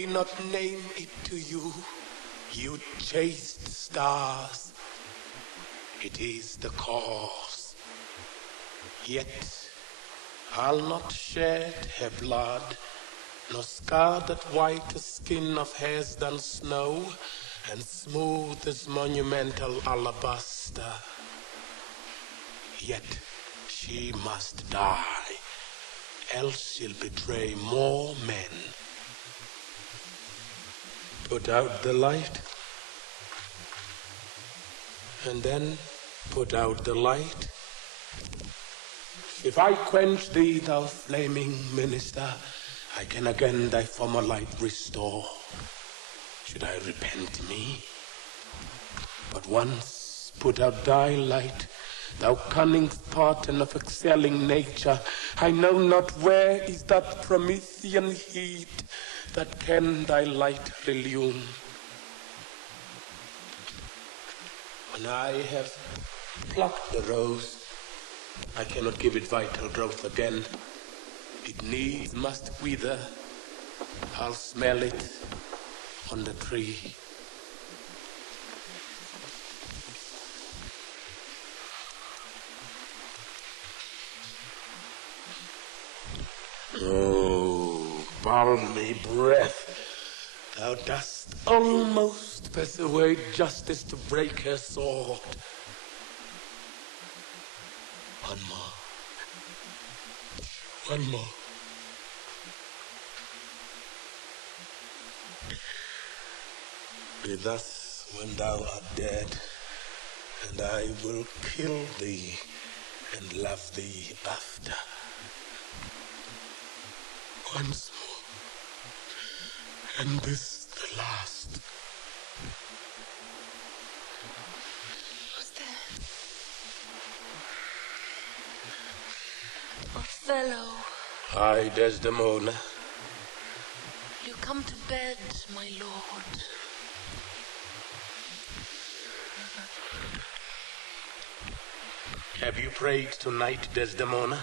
Not name it to you, You chased stars. It is the cause. Yet I'll not shed her blood, nor scar that whiter skin of hairs than snow, and smooth as monumental alabaster. Yet she must die, else she'll betray more men. Put out the light, and then put out the light. If I quench thee, thou flaming minister, I can again thy former light restore. Should I repent me? But once put out thy light, thou cunning Spartan of excelling nature, I know not where is that Promethean heat that can thy light relume. When I have plucked the rose, I cannot give it vital growth again. It needs must wither. I'll smell it on the tree. Oh, balmy breath, thou dost almost persuade justice to break her sword. One more. One more. Be thus when thou art dead, and I will kill thee and love thee after. Once more, and this the last. Who's there? Otelo. Aye, Desdmémona. You come to bed, my lord. Have you prayed tonight, Desdmémona?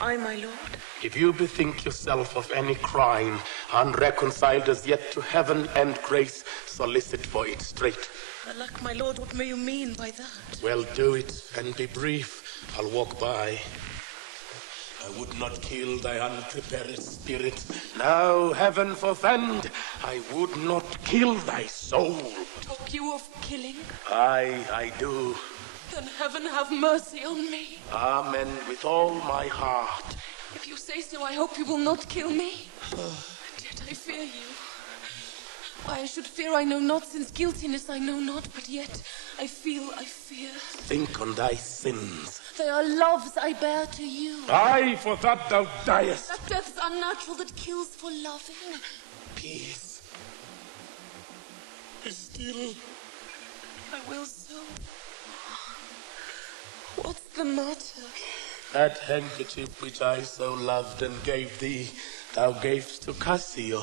I, my lord. If you bethink yourself of any crime, unreconciled as yet to heaven and grace, solicit for it straight. Alack, my lord, what may you mean by that? Well, do it, and be brief. I'll walk by. I would not kill thy unprepared spirit. Now, heaven forfend, I would not kill thy soul. Talk you of killing? Aye, I do. Then heaven have mercy on me. Amen, with all my heart. If you say so, I hope you will not kill me. And yet I fear you. Why I should fear I know not, since guiltiness I know not, but yet I fear. Think on thy sins. They are loves I bear to you. Aye, for that thou diest. That death's unnatural that kills for loving. Peace. Be still. I will so. What's the matter? That handkerchief which I so loved and gave thee, thou gavest to Cassio.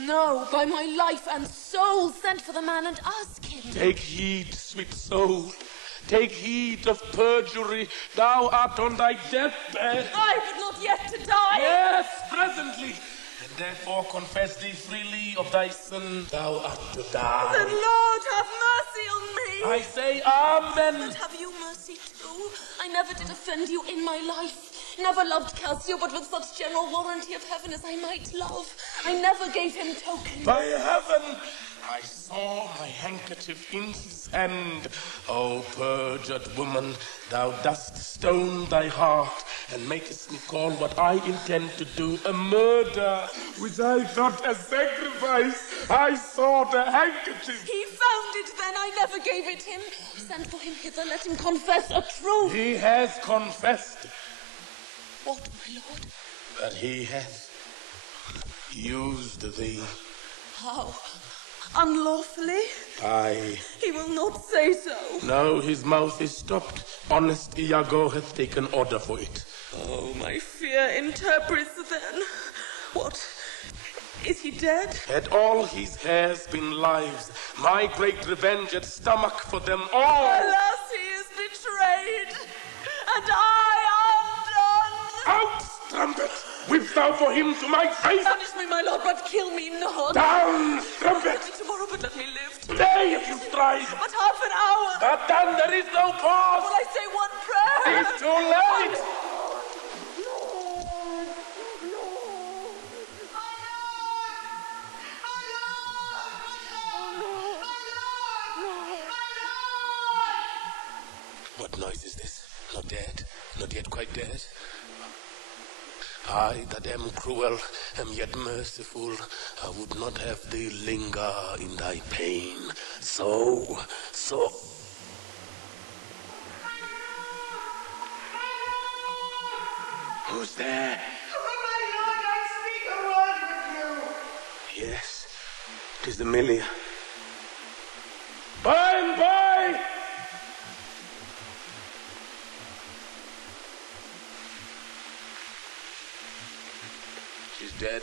No, by my life and soul, send for the man and ask him. Take heed, sweet soul. Take heed of perjury. Thou art on thy deathbed. I, but not yet to die. Yes, presently. And therefore confess thee freely of thy sin. Thou art to die. Then, Lord, have mercy on me. I say amen. But have you mercy too? I never did offend you in my life. Never loved Cassio, but with such general warranty of heaven as I might love. I never gave him token. By heaven, I saw my handkerchief in his hand. O perjured woman, thou dost stone thy heart, and makest me call what I intend to do a murder, which I thought a sacrifice. I saw the handkerchief. He found it then, I never gave it him. Send for him hither, let him confess a truth. He has confessed. What, my lord? That he hath used thee. How? Unlawfully? Aye. He will not say so. No, his mouth is stopped. Honest Iago hath taken order for it. Oh, my fear interprets then. What? Is he dead? Had all his hairs been lives, my great revenge had stomach for them all. Alas, he is betrayed, and I am done. Out, strumpet! trumpet! Whip thou for him to my face! Punish me, my lord, but kill me not. Down, trumpet! Tomorrow, but let me live. Today, if you strive! But half an hour. But then there is no pause! Will I say one prayer? It's too late! What noise is this? Not dead, not yet quite dead. I that am cruel, am yet merciful, I would not have thee linger in thy pain. So. Who's there? My lord, I speak a word with you. Yes, 'tis Emilia. By and by! She's dead.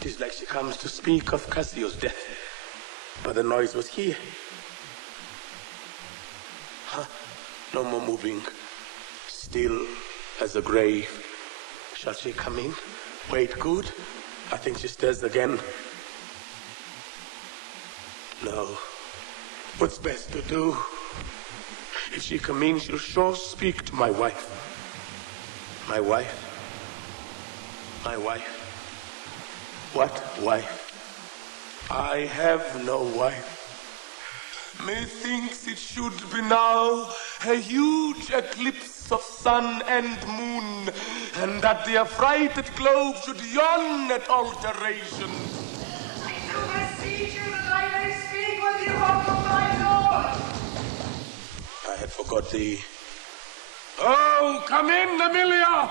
'Tis like she comes to speak of Cassio's death. But the noise was here. Huh? No more moving. Still as a grave. Shall she come in? Wait, good. I think she stirs again. No. What's best to do? If she come in, she'll sure speak to my wife. My wife? My wife? What wife? I have no wife. Methinks it should be now a huge eclipse of sun and moon, and that the affrighted globe should yawn at alteration. I do beseech you that I may speak with you, uncle my lord. I had forgot thee. Oh, come in, Emilia!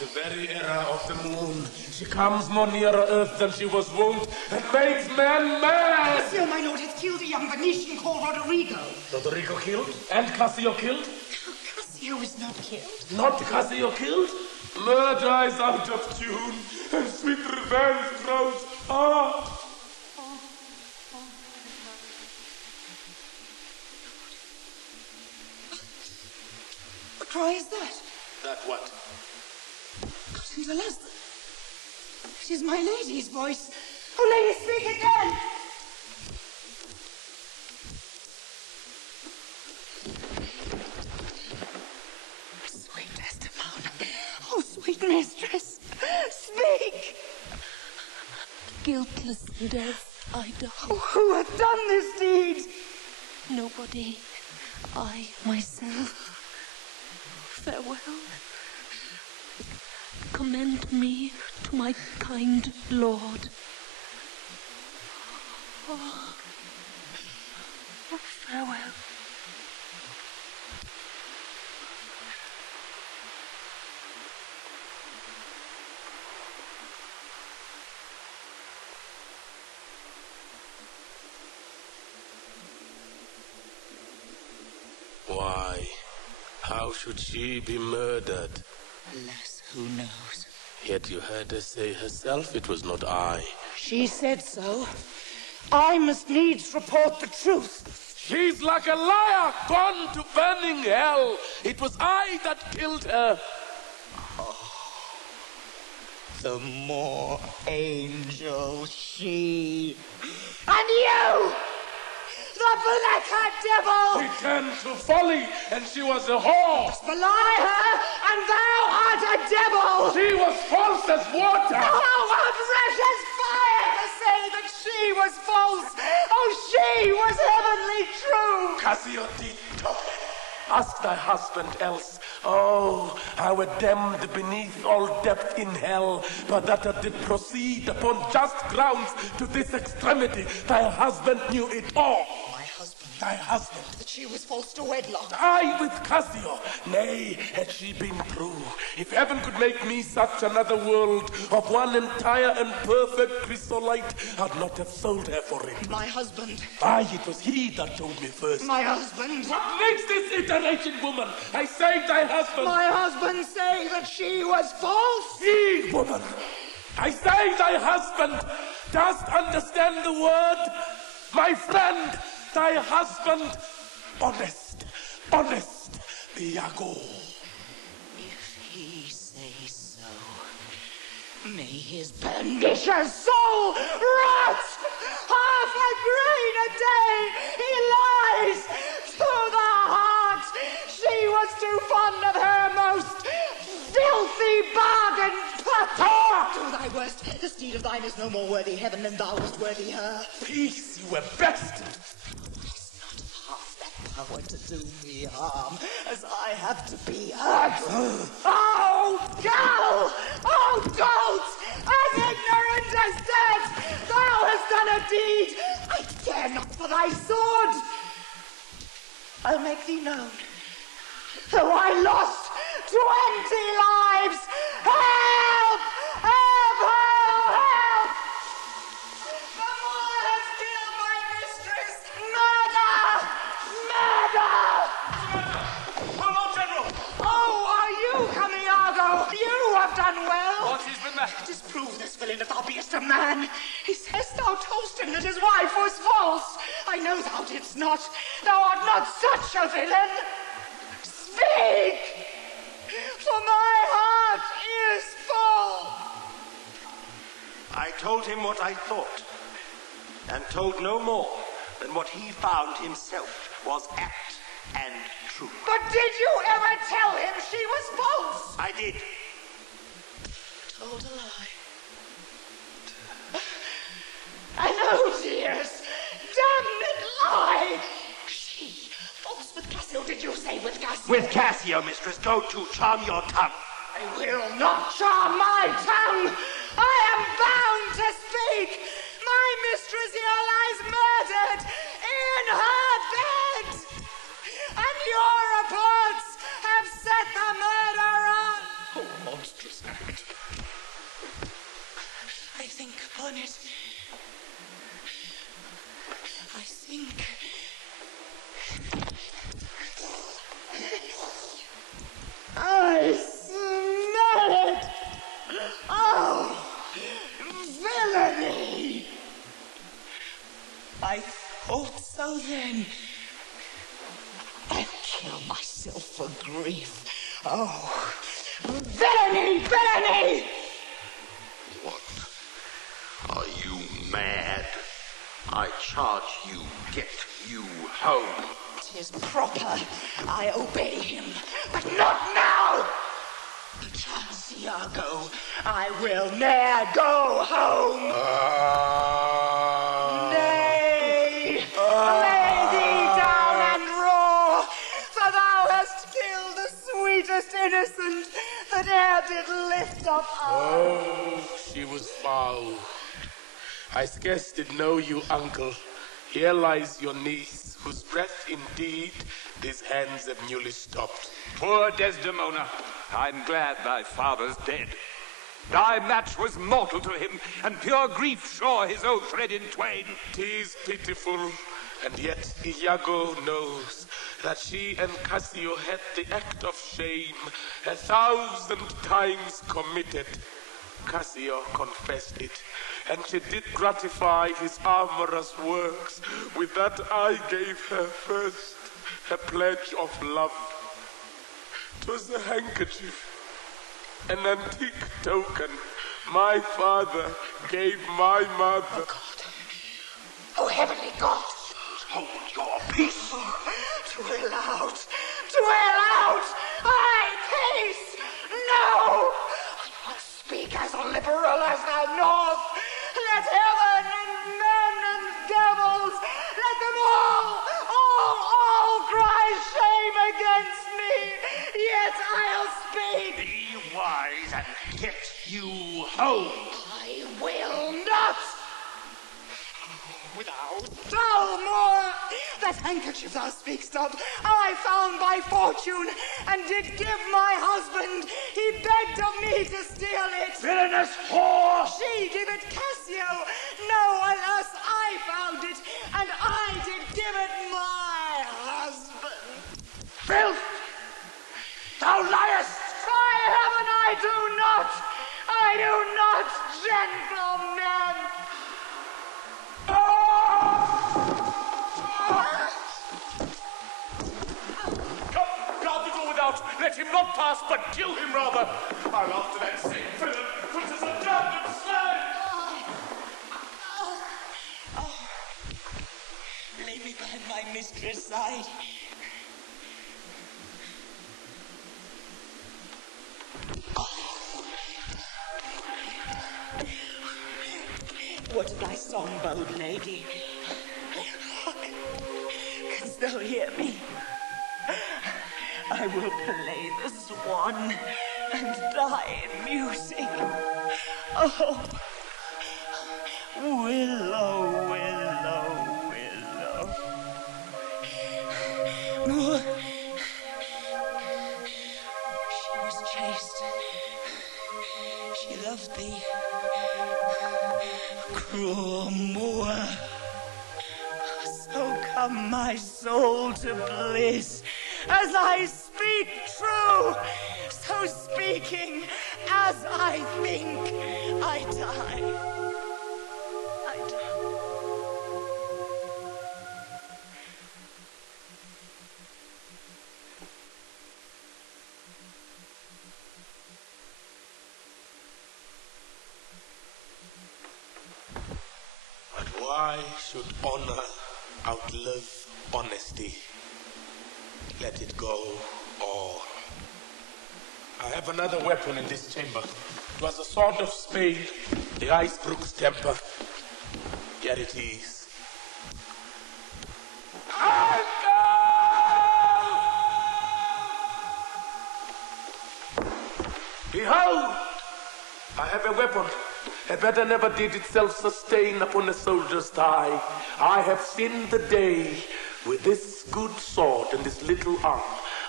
The very era of the moon. She comes more nearer earth than she was wont, and makes men mad! Cassio, my lord, has killed a young Venetian called Rodrigo. Rodrigo killed? And Cassio killed? Cassio is not killed. Not Cassio killed? Murder is out of tune, and sweet revenge grows hard. What cry is that? That what? Alas, it is my lady's voice. Oh, lady, speak again! Sweet Desdmémona, oh, sweet mistress, speak! Guiltless death I die. Oh, who hath done this deed? Nobody. I myself. Farewell. Commend me to my kind lord. Oh, farewell. Why? How should she be murdered? Alas, who knows? Yet you heard her say herself it was not I. She said so. I must needs report the truth. She's like a liar gone to burning hell. It was I that killed her. Oh, the more angel she. And you! The blacker devil! She turned to folly, and she was a whore. Belie her, and thou art a devil! She was false as water. Oh, how fresh as fire to say that she was false! Oh, she was heavenly true! Cassio did. Ask thy husband else. Oh, I were damned beneath all depth in hell, but that I did proceed upon just grounds to this extremity. Thy husband knew it all. My husband thy husband. That she was false to wedlock. I with Cassio. Nay, had she been true, if heaven could make me such another world of one entire and perfect chrysolite, I'd not have sold her for it. My husband. Aye, it was he that told me first. My husband. What makes this iteration, woman? I saved thy husband. My husband say that she was false. He, woman. I say thy husband. Dost understand the word? My friend, thy husband. Honest, honest, Iago. If he say so, may his pernicious soul rot. Half a grain a day he lies to the heart. She was too fond of her most filthy bargain. Do thy worst. This deed of thine is no more worthy heaven than thou wast worthy her. Peace, you were bastard. Half that power to do me harm as I have to be hurt. Oh, girl! Oh, dolt! As ignorant as death, thou hast done a deed I care not for thy sword. I'll make thee known. Though I lost 20 lives, help! Help! Help! Help! The Moor has killed my mistress! Murder! Murder! Hello, General! Oh, are you come, Iago? You have done well. What is the matter? Disprove this villain if thou beest a man. He says thou told him that his wife was false. I know thou didst not. Thou art not such a villain. Speak! For my heart is full. I told him what I thought, and told no more than what he found himself was apt and true. But did you ever tell him she was false? I did. Told a lie. And oh, dears, damned lie! She, false with Cassio, did you say with Cassio? With Cassio, mistress, go to, charm your tongue. I will not charm my tongue. I am bound to speak. My mistress here lies murdered in her bed. And your reports have set the murderer. Oh, monstrous act. I think upon it. I think. I smell it! Oh, villainy! I thought so then. I'll kill myself for grief. Oh, villainy! Villainy! What? Are you mad? I charge you, get you home. 'Tis proper I obey him, but not now! Perchance, Iago, I will ne'er go home! Nay! Lay thee down and roar, for thou hast killed the sweetest innocent that e'er did lift up arms. Oh, she was foul. I scarce did know you, uncle. Here lies your niece, whose breath indeed these hands have newly stopped. Poor Desdmémona, I'm glad thy father's dead. Thy match was mortal to him, and pure grief shore his oath thread in twain. 'Tis pitiful, and yet Iago knows that she and Cassio had the act of shame 1,000 times committed. Cassio confessed it, and she did gratify his amorous works with that I gave her first, a pledge of love. 'Twas a handkerchief, an antique token my father gave my mother. Oh, God. Oh, heavenly God. Hold your peace. To wail out. To wail out. I peace. No. I will speak as liberal as thou knowest. Let heaven and men and devils, let them all cry shame against me. Yet I'll speak. Be wise and get you home. I will not. Thou Moor, that handkerchief thou speakst of, I found by fortune, and did give my husband. He begged of me to steal it. Villainous whore! She give it Cassio. No, alas, I found it, and I did give it my husband. Filth! Thou liest! By heaven, I do not! I do not, gentlemen! Guard the door without. Let him not pass, but kill him rather. I'll after that same villain, which is a damned slave. Lay me by my mistress' side. What of thy song, bold lady? Canst thou hear me? I will play the swan and die in music. Oh, willow, willow, willow. Moor. She was chaste. She loved thee. Cruel Moor. So come my soul to bliss. As I speak true, so speaking as I think, I die. I die. But why should honor outlive honesty? Let it go all. I have another weapon in this chamber. It was a sword of Spain, the Icebrook's temper. Here it is. Behold! I have a weapon. A better never did itself sustain upon a soldier's thigh. I have sinned the day with this good sword and this little arm.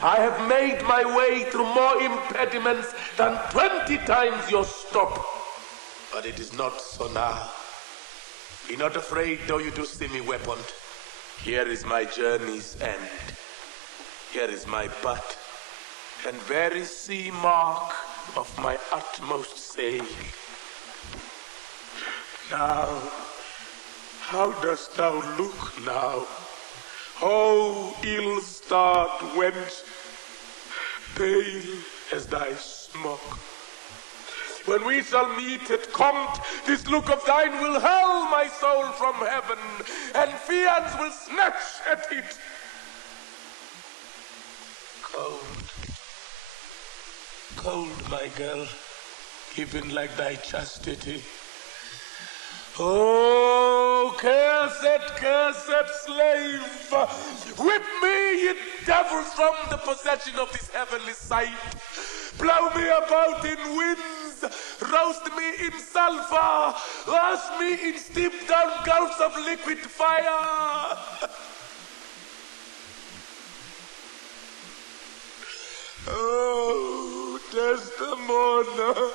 I have made my way through more impediments than 20 times your stop. But it is not so now. Be not afraid, though you do see me weaponed. Here is my journey's end. Here is my butt, and very sea mark of my utmost sail. Now, how dost thou look now? Oh, ill-starred wench, pale as thy smoke. When we shall meet at Compt, this look of thine will hurl my soul from heaven, and fiends will snatch at it. Cold, cold, my girl, even like thy chastity. Oh, cursed, cursed slave! Whip me, ye devils, from the possession of this heavenly sight. Blow me about in winds, roast me in sulfur, wash me in steep down gulfs of liquid fire. Oh, Desdmémona.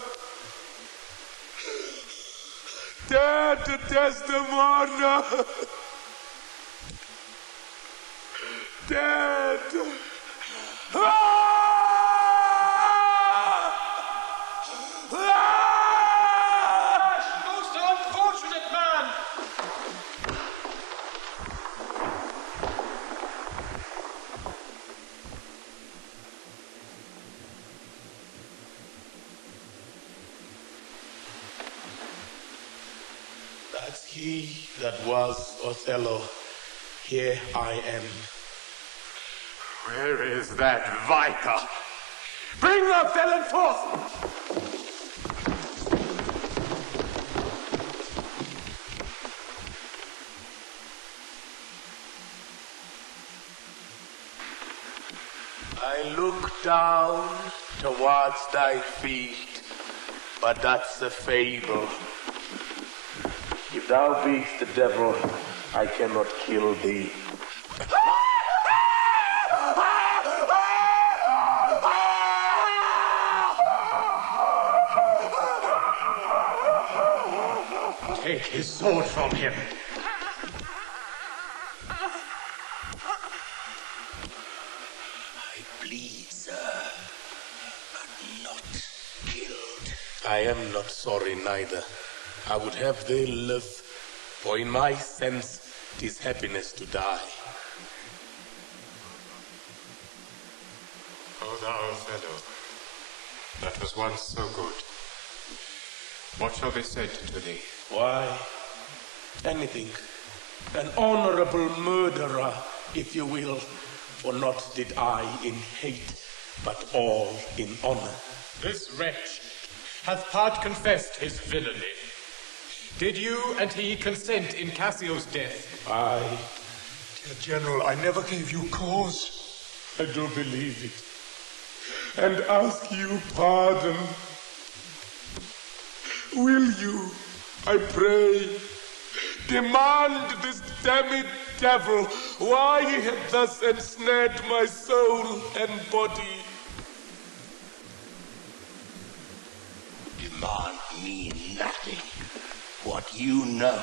Dead Desdmémona! Dead! Ah! Ah! Most unfortunate man! That's he that was Otelo. Here I am. Where is that viper? Bring the felon forth! I look down towards thy feet, but that's a fable. If thou beest the devil, I cannot kill thee. sword from him. I bleed, sir, but not killed. I am not sorry neither. I would have thee live, for in my sense 'tis happiness to die. O thou Otelo, that was once so good, what shall be said to thee? Why, anything. An honorable murderer, if you will, for not did I in hate, but all in honor. This wretch hath part confessed his villainy. Did you and he consent in Cassio's death? Aye. Dear General, I never gave you cause. I do believe it, and ask you pardon. Will you, I pray, demand this damned devil why he hath thus ensnared my soul and body? Demand me nothing. What you know,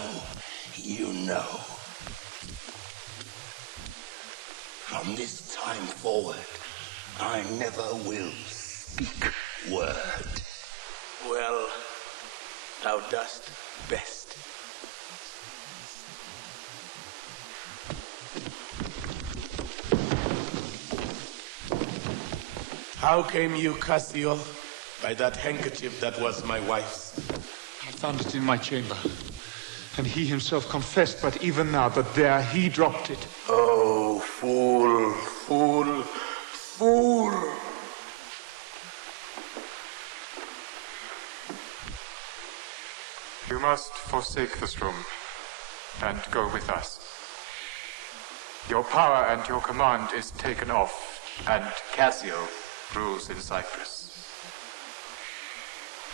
you know. From this time forward, I never will speak word. Well, thou dost best. How came you, Cassio, by that handkerchief that was my wife's? I found it in my chamber, and he himself confessed, but even now, that there he dropped it. Oh, fool, fool, fool! You must forsake this room and go with us. Your power and your command is taken off, and Cassio rules in Cyprus.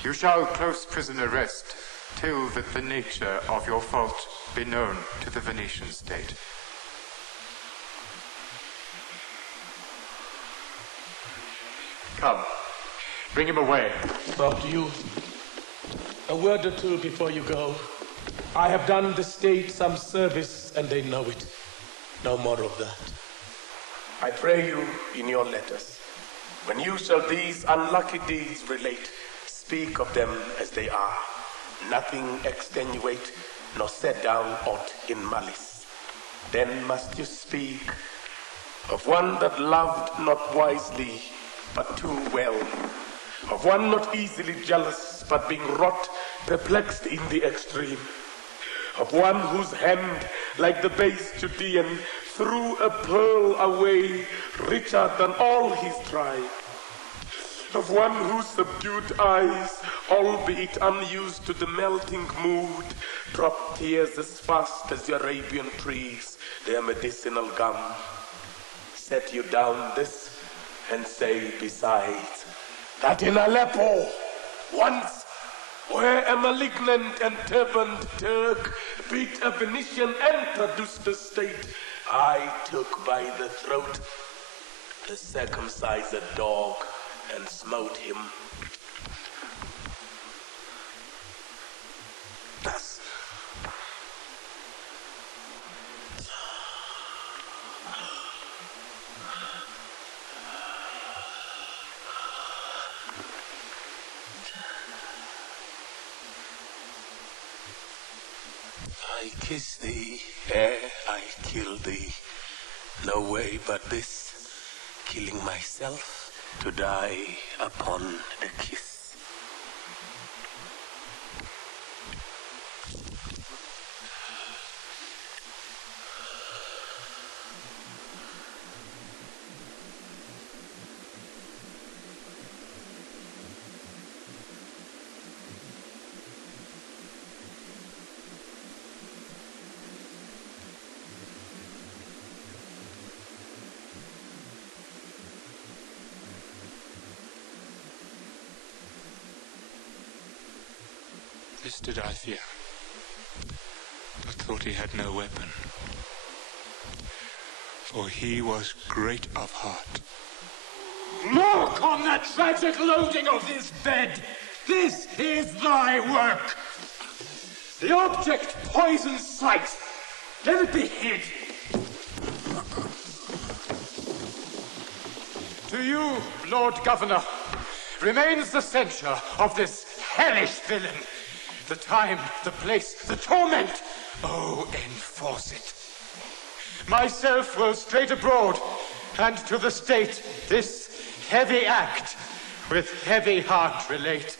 You shall close prisoner rest till that the nature of your fault be known to the Venetian state. Come, bring him away. But you, a word or two before you go. I have done the state some service, and they know it. No more of that. I pray you in your letters, when you shall these unlucky deeds relate, speak of them as they are, nothing extenuate, nor set down aught in malice. Then must you speak of one that loved not wisely, but too well, of one not easily jealous, but being wrought, perplexed in the extreme, of one whose hand, like the base Judean, threw a pearl away, richer than all his tribe, of one whose subdued eyes, albeit unused to the melting mood, drop tears as fast as the Arabian trees their medicinal gum. Set you down this, and say besides, that in Aleppo, once, where a malignant and turbaned Turk beat a Venetian and traduced the state, I took by the throat the circumcised dog and smote him. Thus. I kiss thee ere I kill thee. No way but this, killing myself to die upon a kiss. This did I fear, but thought he had no weapon. For he was great of heart. Look on the tragic loading of this bed! This is thy work! The object poisons sight. Let it be hid. To you, Lord Governor, remains the censure of this hellish villain. The time, the place, the torment. Oh, enforce it. Myself will straight abroad, and to the state this heavy act with heavy heart relate.